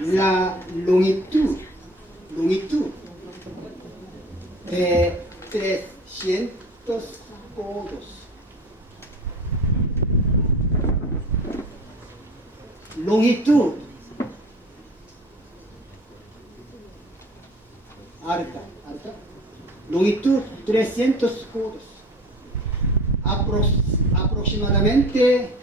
La longitud de 300 codos. Longitud. Arca. Longitud 300 codos. Aproximadamente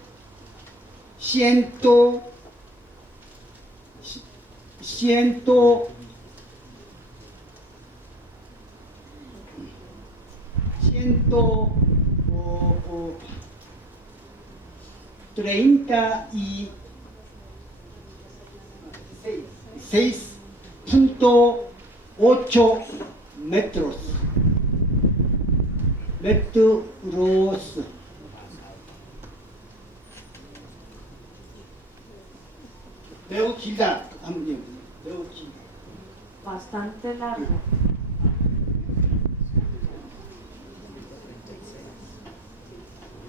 36.8 metros. 매우 길다. 아무튼 매우 길다. Bastante largo.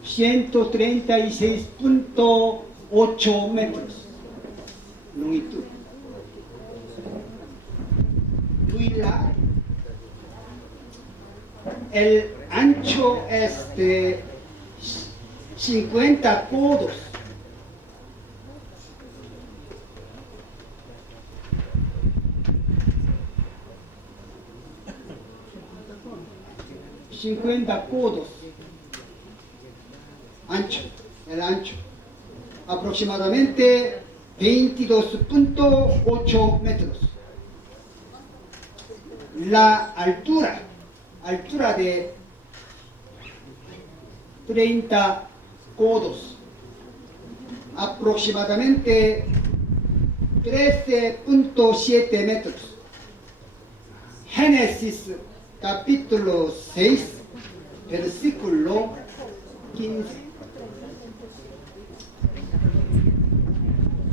(136.8 metros) longitud. Muy largo. El ancho es de 50 codos. Ancho, el ancho. Aproximadamente 22.8 metros. La altura de 30 codos. Aproximadamente 13.7 metros. Génesis capítulo 6, versículo 15.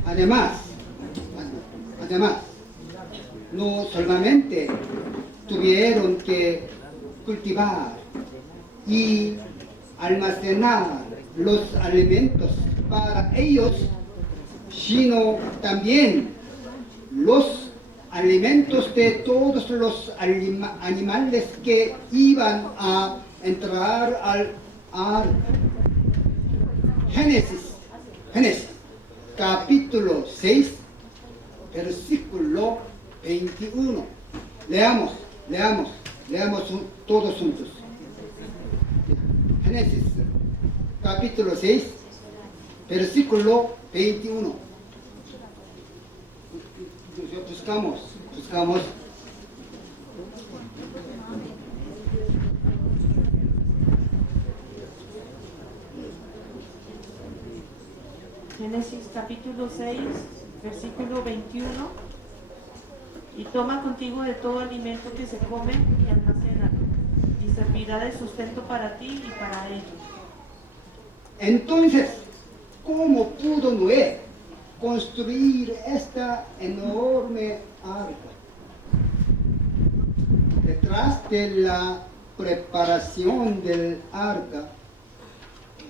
Además, no solamente tuvieron que cultivar y almacenar los alimentos para ellos, sino también los alimentos de todos los animales que iban a entrar al arca. Génesis capítulo 6, versículo 21. Leamos todos juntos. Génesis capítulo 6, versículo 21. Buscamos. Génesis capítulo 6, versículo 21. Y toma contigo de todo alimento que se come y almacena, y servirá de sustento para ti y para ellos. Entonces, ¿cómo pudo Noé construir esta enorme arca? Detrás de la preparación del arca,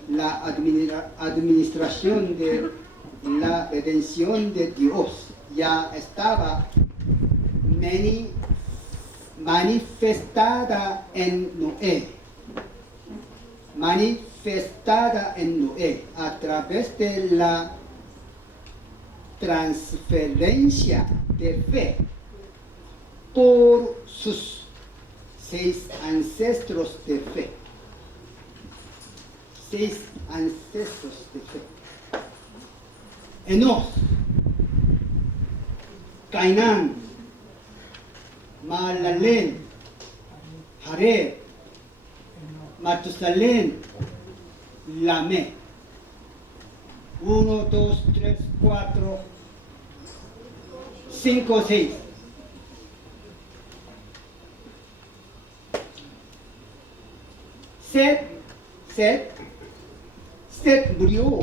la administración de la redención de Dios ya estaba manifestada en Noé. manifestada en Noé a través de la transferencia de fe por sus 6 ancestros de fe. 6 ancestros de fe. Enos, Cainán, Mahalalel, Jared, Matusalén, Lamé. 1, 2, 3, 4, 5, 6. Set murió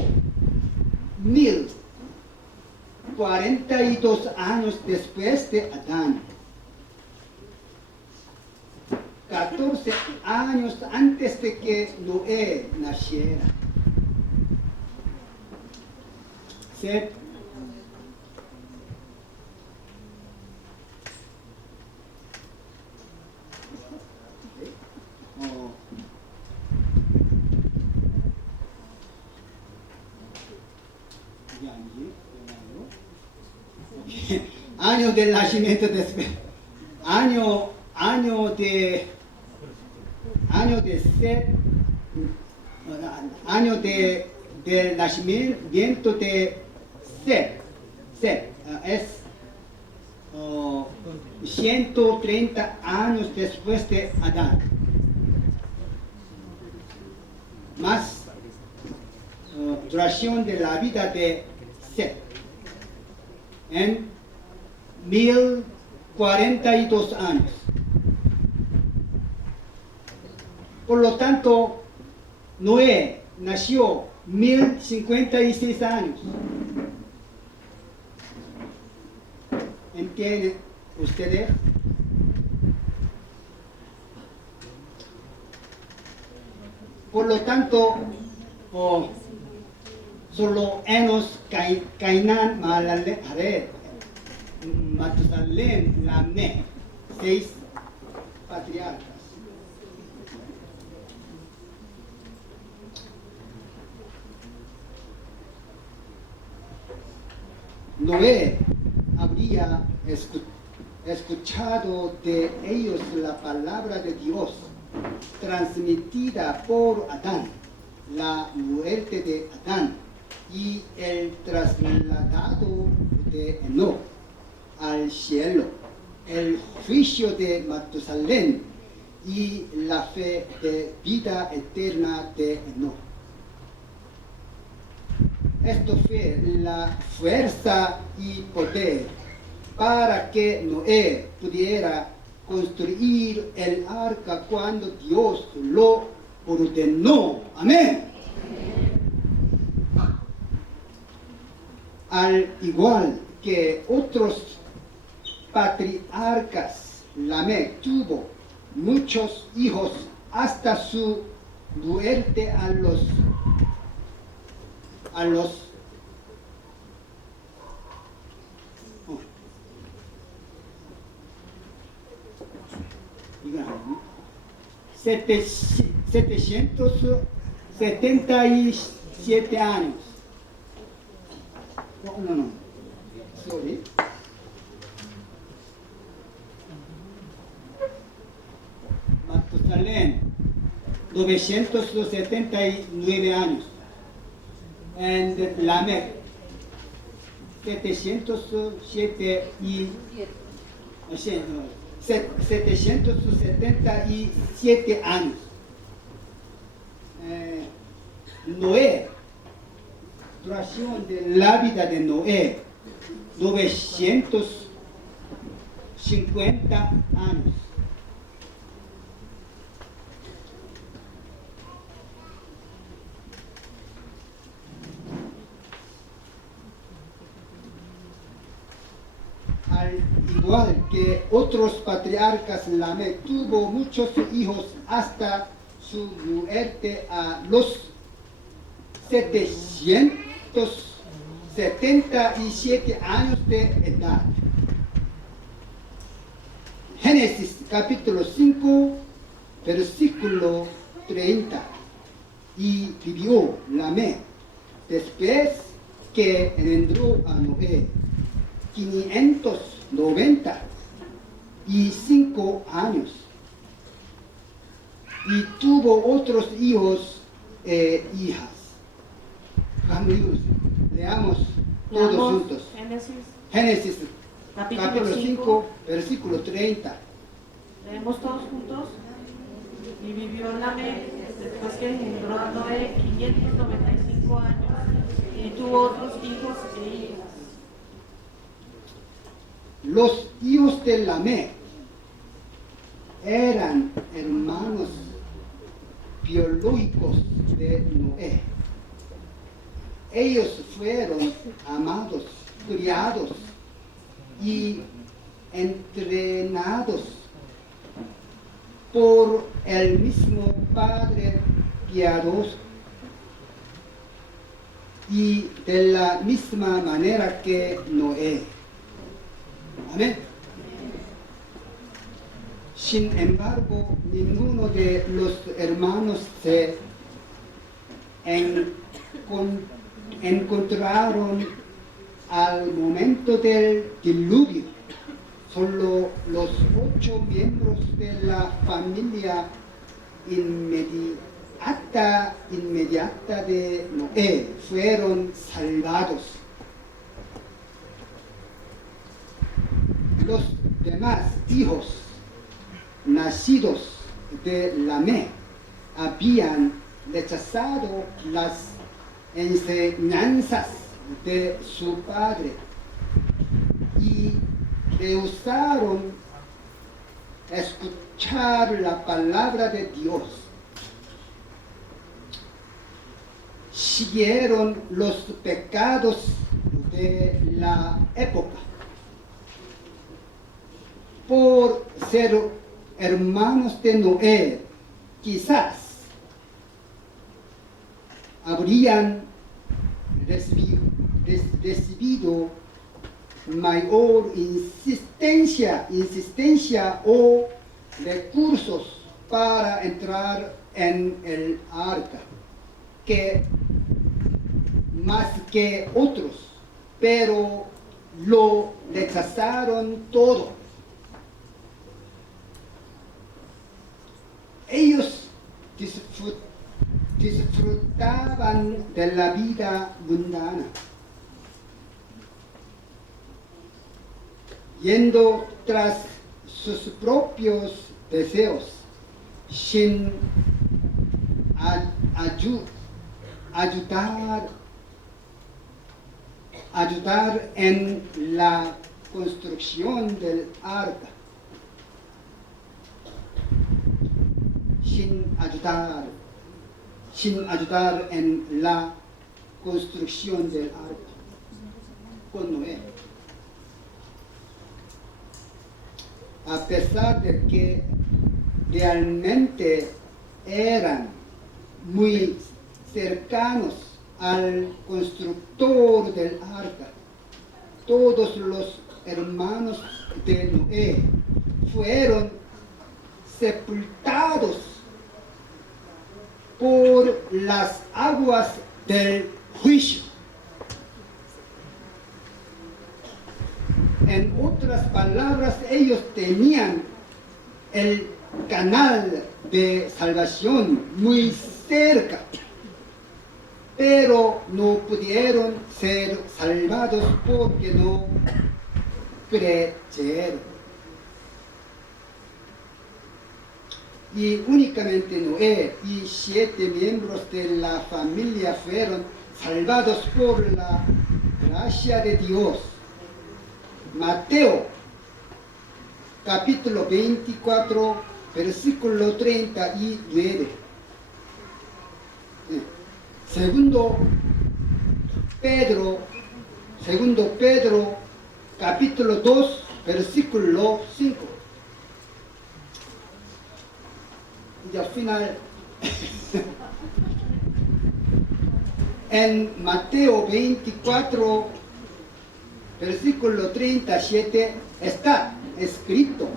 1042 años después de Adán. 14 años antes de que Noé naciera. Set año del nacimiento después, año del nacimiento de Set es 130 años después de Adán, más duración de la vida de Set en 1042 años. Por lo tanto, Noé nació 1056 años. ¿Entienden ustedes? Por lo tanto, solo Enos, Cainán, Mahalalel, Jared, Matusalén, Lamé, 6 patriarcas. Noé habría escuchado de ellos la palabra de Dios transmitida por Adán, la muerte de Adán y el trasladado de Enoc al cielo, el juicio de Matusalén y la fe de vida eterna de Enoc. Esto fue la fuerza y poder para que Noé pudiera construir el arca cuando Dios lo ordenó. Amén. Al igual que otros patriarcas, Lamé tuvo muchos hijos hasta su muerte a los 777 años. No. Sorry. Matusalén, 979 años. And Lamech, 777 años. Noé, duración de la vida de Noé, 950 años. Al igual que otros patriarcas, Lamech tuvo muchos hijos hasta su muerte a los 777 años de edad. Génesis capítulo 5, versículo 30. y vivió Lamé después que engendró a Noé 595 años y tuvo otros hijos e hijas. Amigos, leamos todos Leamos juntos. Génesis capítulo 5, versículo 30. Leemos todos juntos. Y vivió Lamé después que engendró a Noé 595 años y tuvo otros hijos e hijas. Los hijos de Lamé eran hermanos biológicos de Noé. Ellos fueron amados, criados y entrenados por el mismo Padre piadoso y de la misma manera que Noé. Amén. Sin embargo, ninguno de los hermanos se encontraron al momento del diluvio. Solo los 8 miembros de la familia inmediata de Noé fueron salvados. Los demás hijos nacidos de Lamé habían rechazado las enseñanzas de su padre y rehusaron escuchar la palabra de Dios. Siguieron los pecados de la época. Por ser hermanos de Noé, quizás habrían recibido mayor insistencia o recursos para entrar en el arca que más que otros, pero lo rechazaron todo. Ellos disfrutaban de la vida mundana, yendo tras sus propios deseos, sin ayudar en la construcción del arca, sin ayudar en la construcción del arca con Noé. A pesar de que realmente eran muy cercanos al constructor del arca, todos los hermanos de Noé fueron sepultados por las aguas del juicio. En otras palabras, ellos tenían el canal de salvación muy cerca, pero no pudieron ser salvados porque no creyeron. Y únicamente Noé y 7 miembros de la familia fueron salvados por la gracia de Dios. Mateo, capítulo 24, versículo 39. Segundo Pedro, capítulo 2, versículo 5. Y al final, en Mateo 24, versículo 37, está escrito: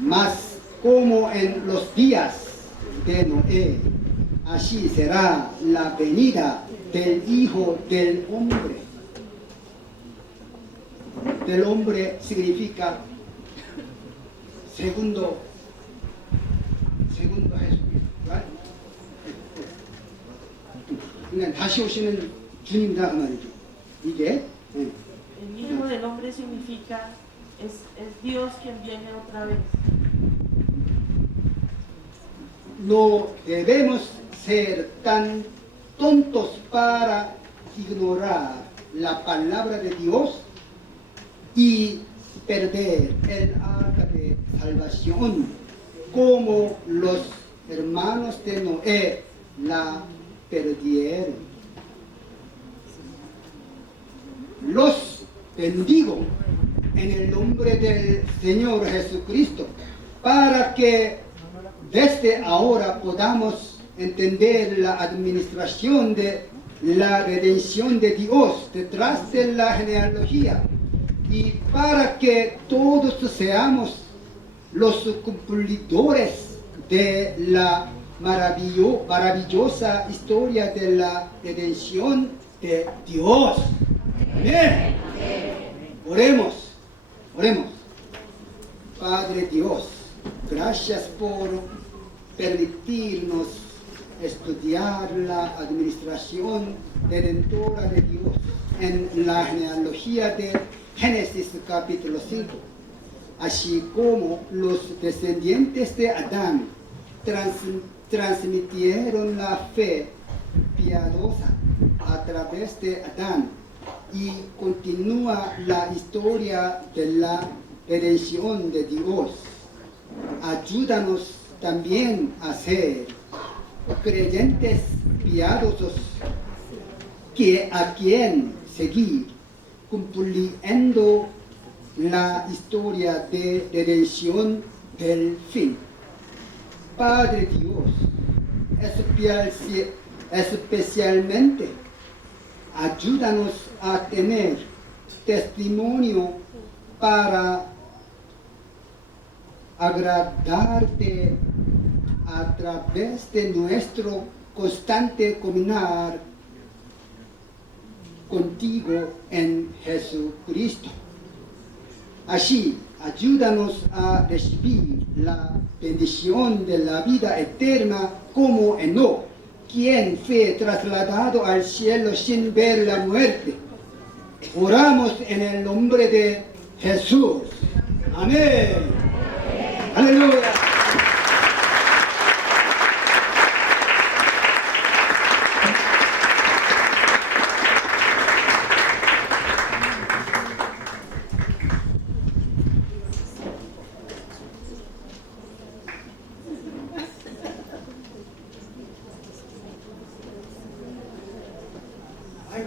mas como en los días de Noé, así será la venida del Hijo del Hombre. Del hombre significa segundo Jesucristo. Right? 그러니까 다시 오시는 주님이다 그 말이죠. 이게 El Hijo del Hombre significa es Dios quien viene otra vez. no debemos ser tan tontos para ignorar la palabra de Dios y perder el arca de salvación como los hermanos de Noé la perdieron. Los bendigo en el nombre del Señor Jesucristo para que desde ahora podamos entender la administración de la redención de Dios detrás de la genealogía y para que todos seamos los cumplidores de la maravillosa historia de la redención de Dios. Amén. Oremos. Padre Dios, gracias por permitirnos estudiar la administración redentora de Dios en la genealogía de Génesis capítulo 5, así como los descendientes de Adán transmitieron la fe piadosa a través de Adán y continúa la historia de la redención de Dios. Ayúdanos también a ser creyentes piadosos a quien seguir, cumpliendo la historia de redención del fin. Padre Dios, especialmente ayúdanos a tener testimonio para agradarte a través de nuestro constante caminar contigo en Jesucristo. Así, ayúdanos a recibir la bendición de la vida eterna como Enoc, quien fue trasladado al cielo sin ver la muerte. Oramos en el nombre de Jesús. Amén. Aleluya. Ay,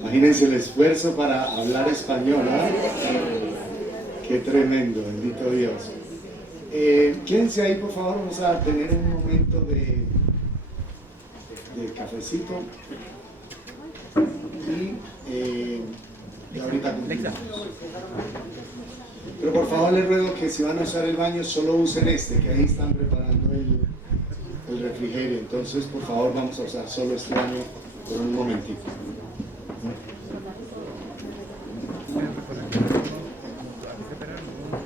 Imagínense el esfuerzo para hablar español, ¿ah? Qué tremendo, bendito Dios. Quédense ahí, por favor, vamos a tener un momento de cafecito y ahorita continuamos. Pero por favor les ruego que si van a usar el baño solo usen que ahí están preparando el refrigerio. Entonces por favor vamos a usar solo este baño por un momentito.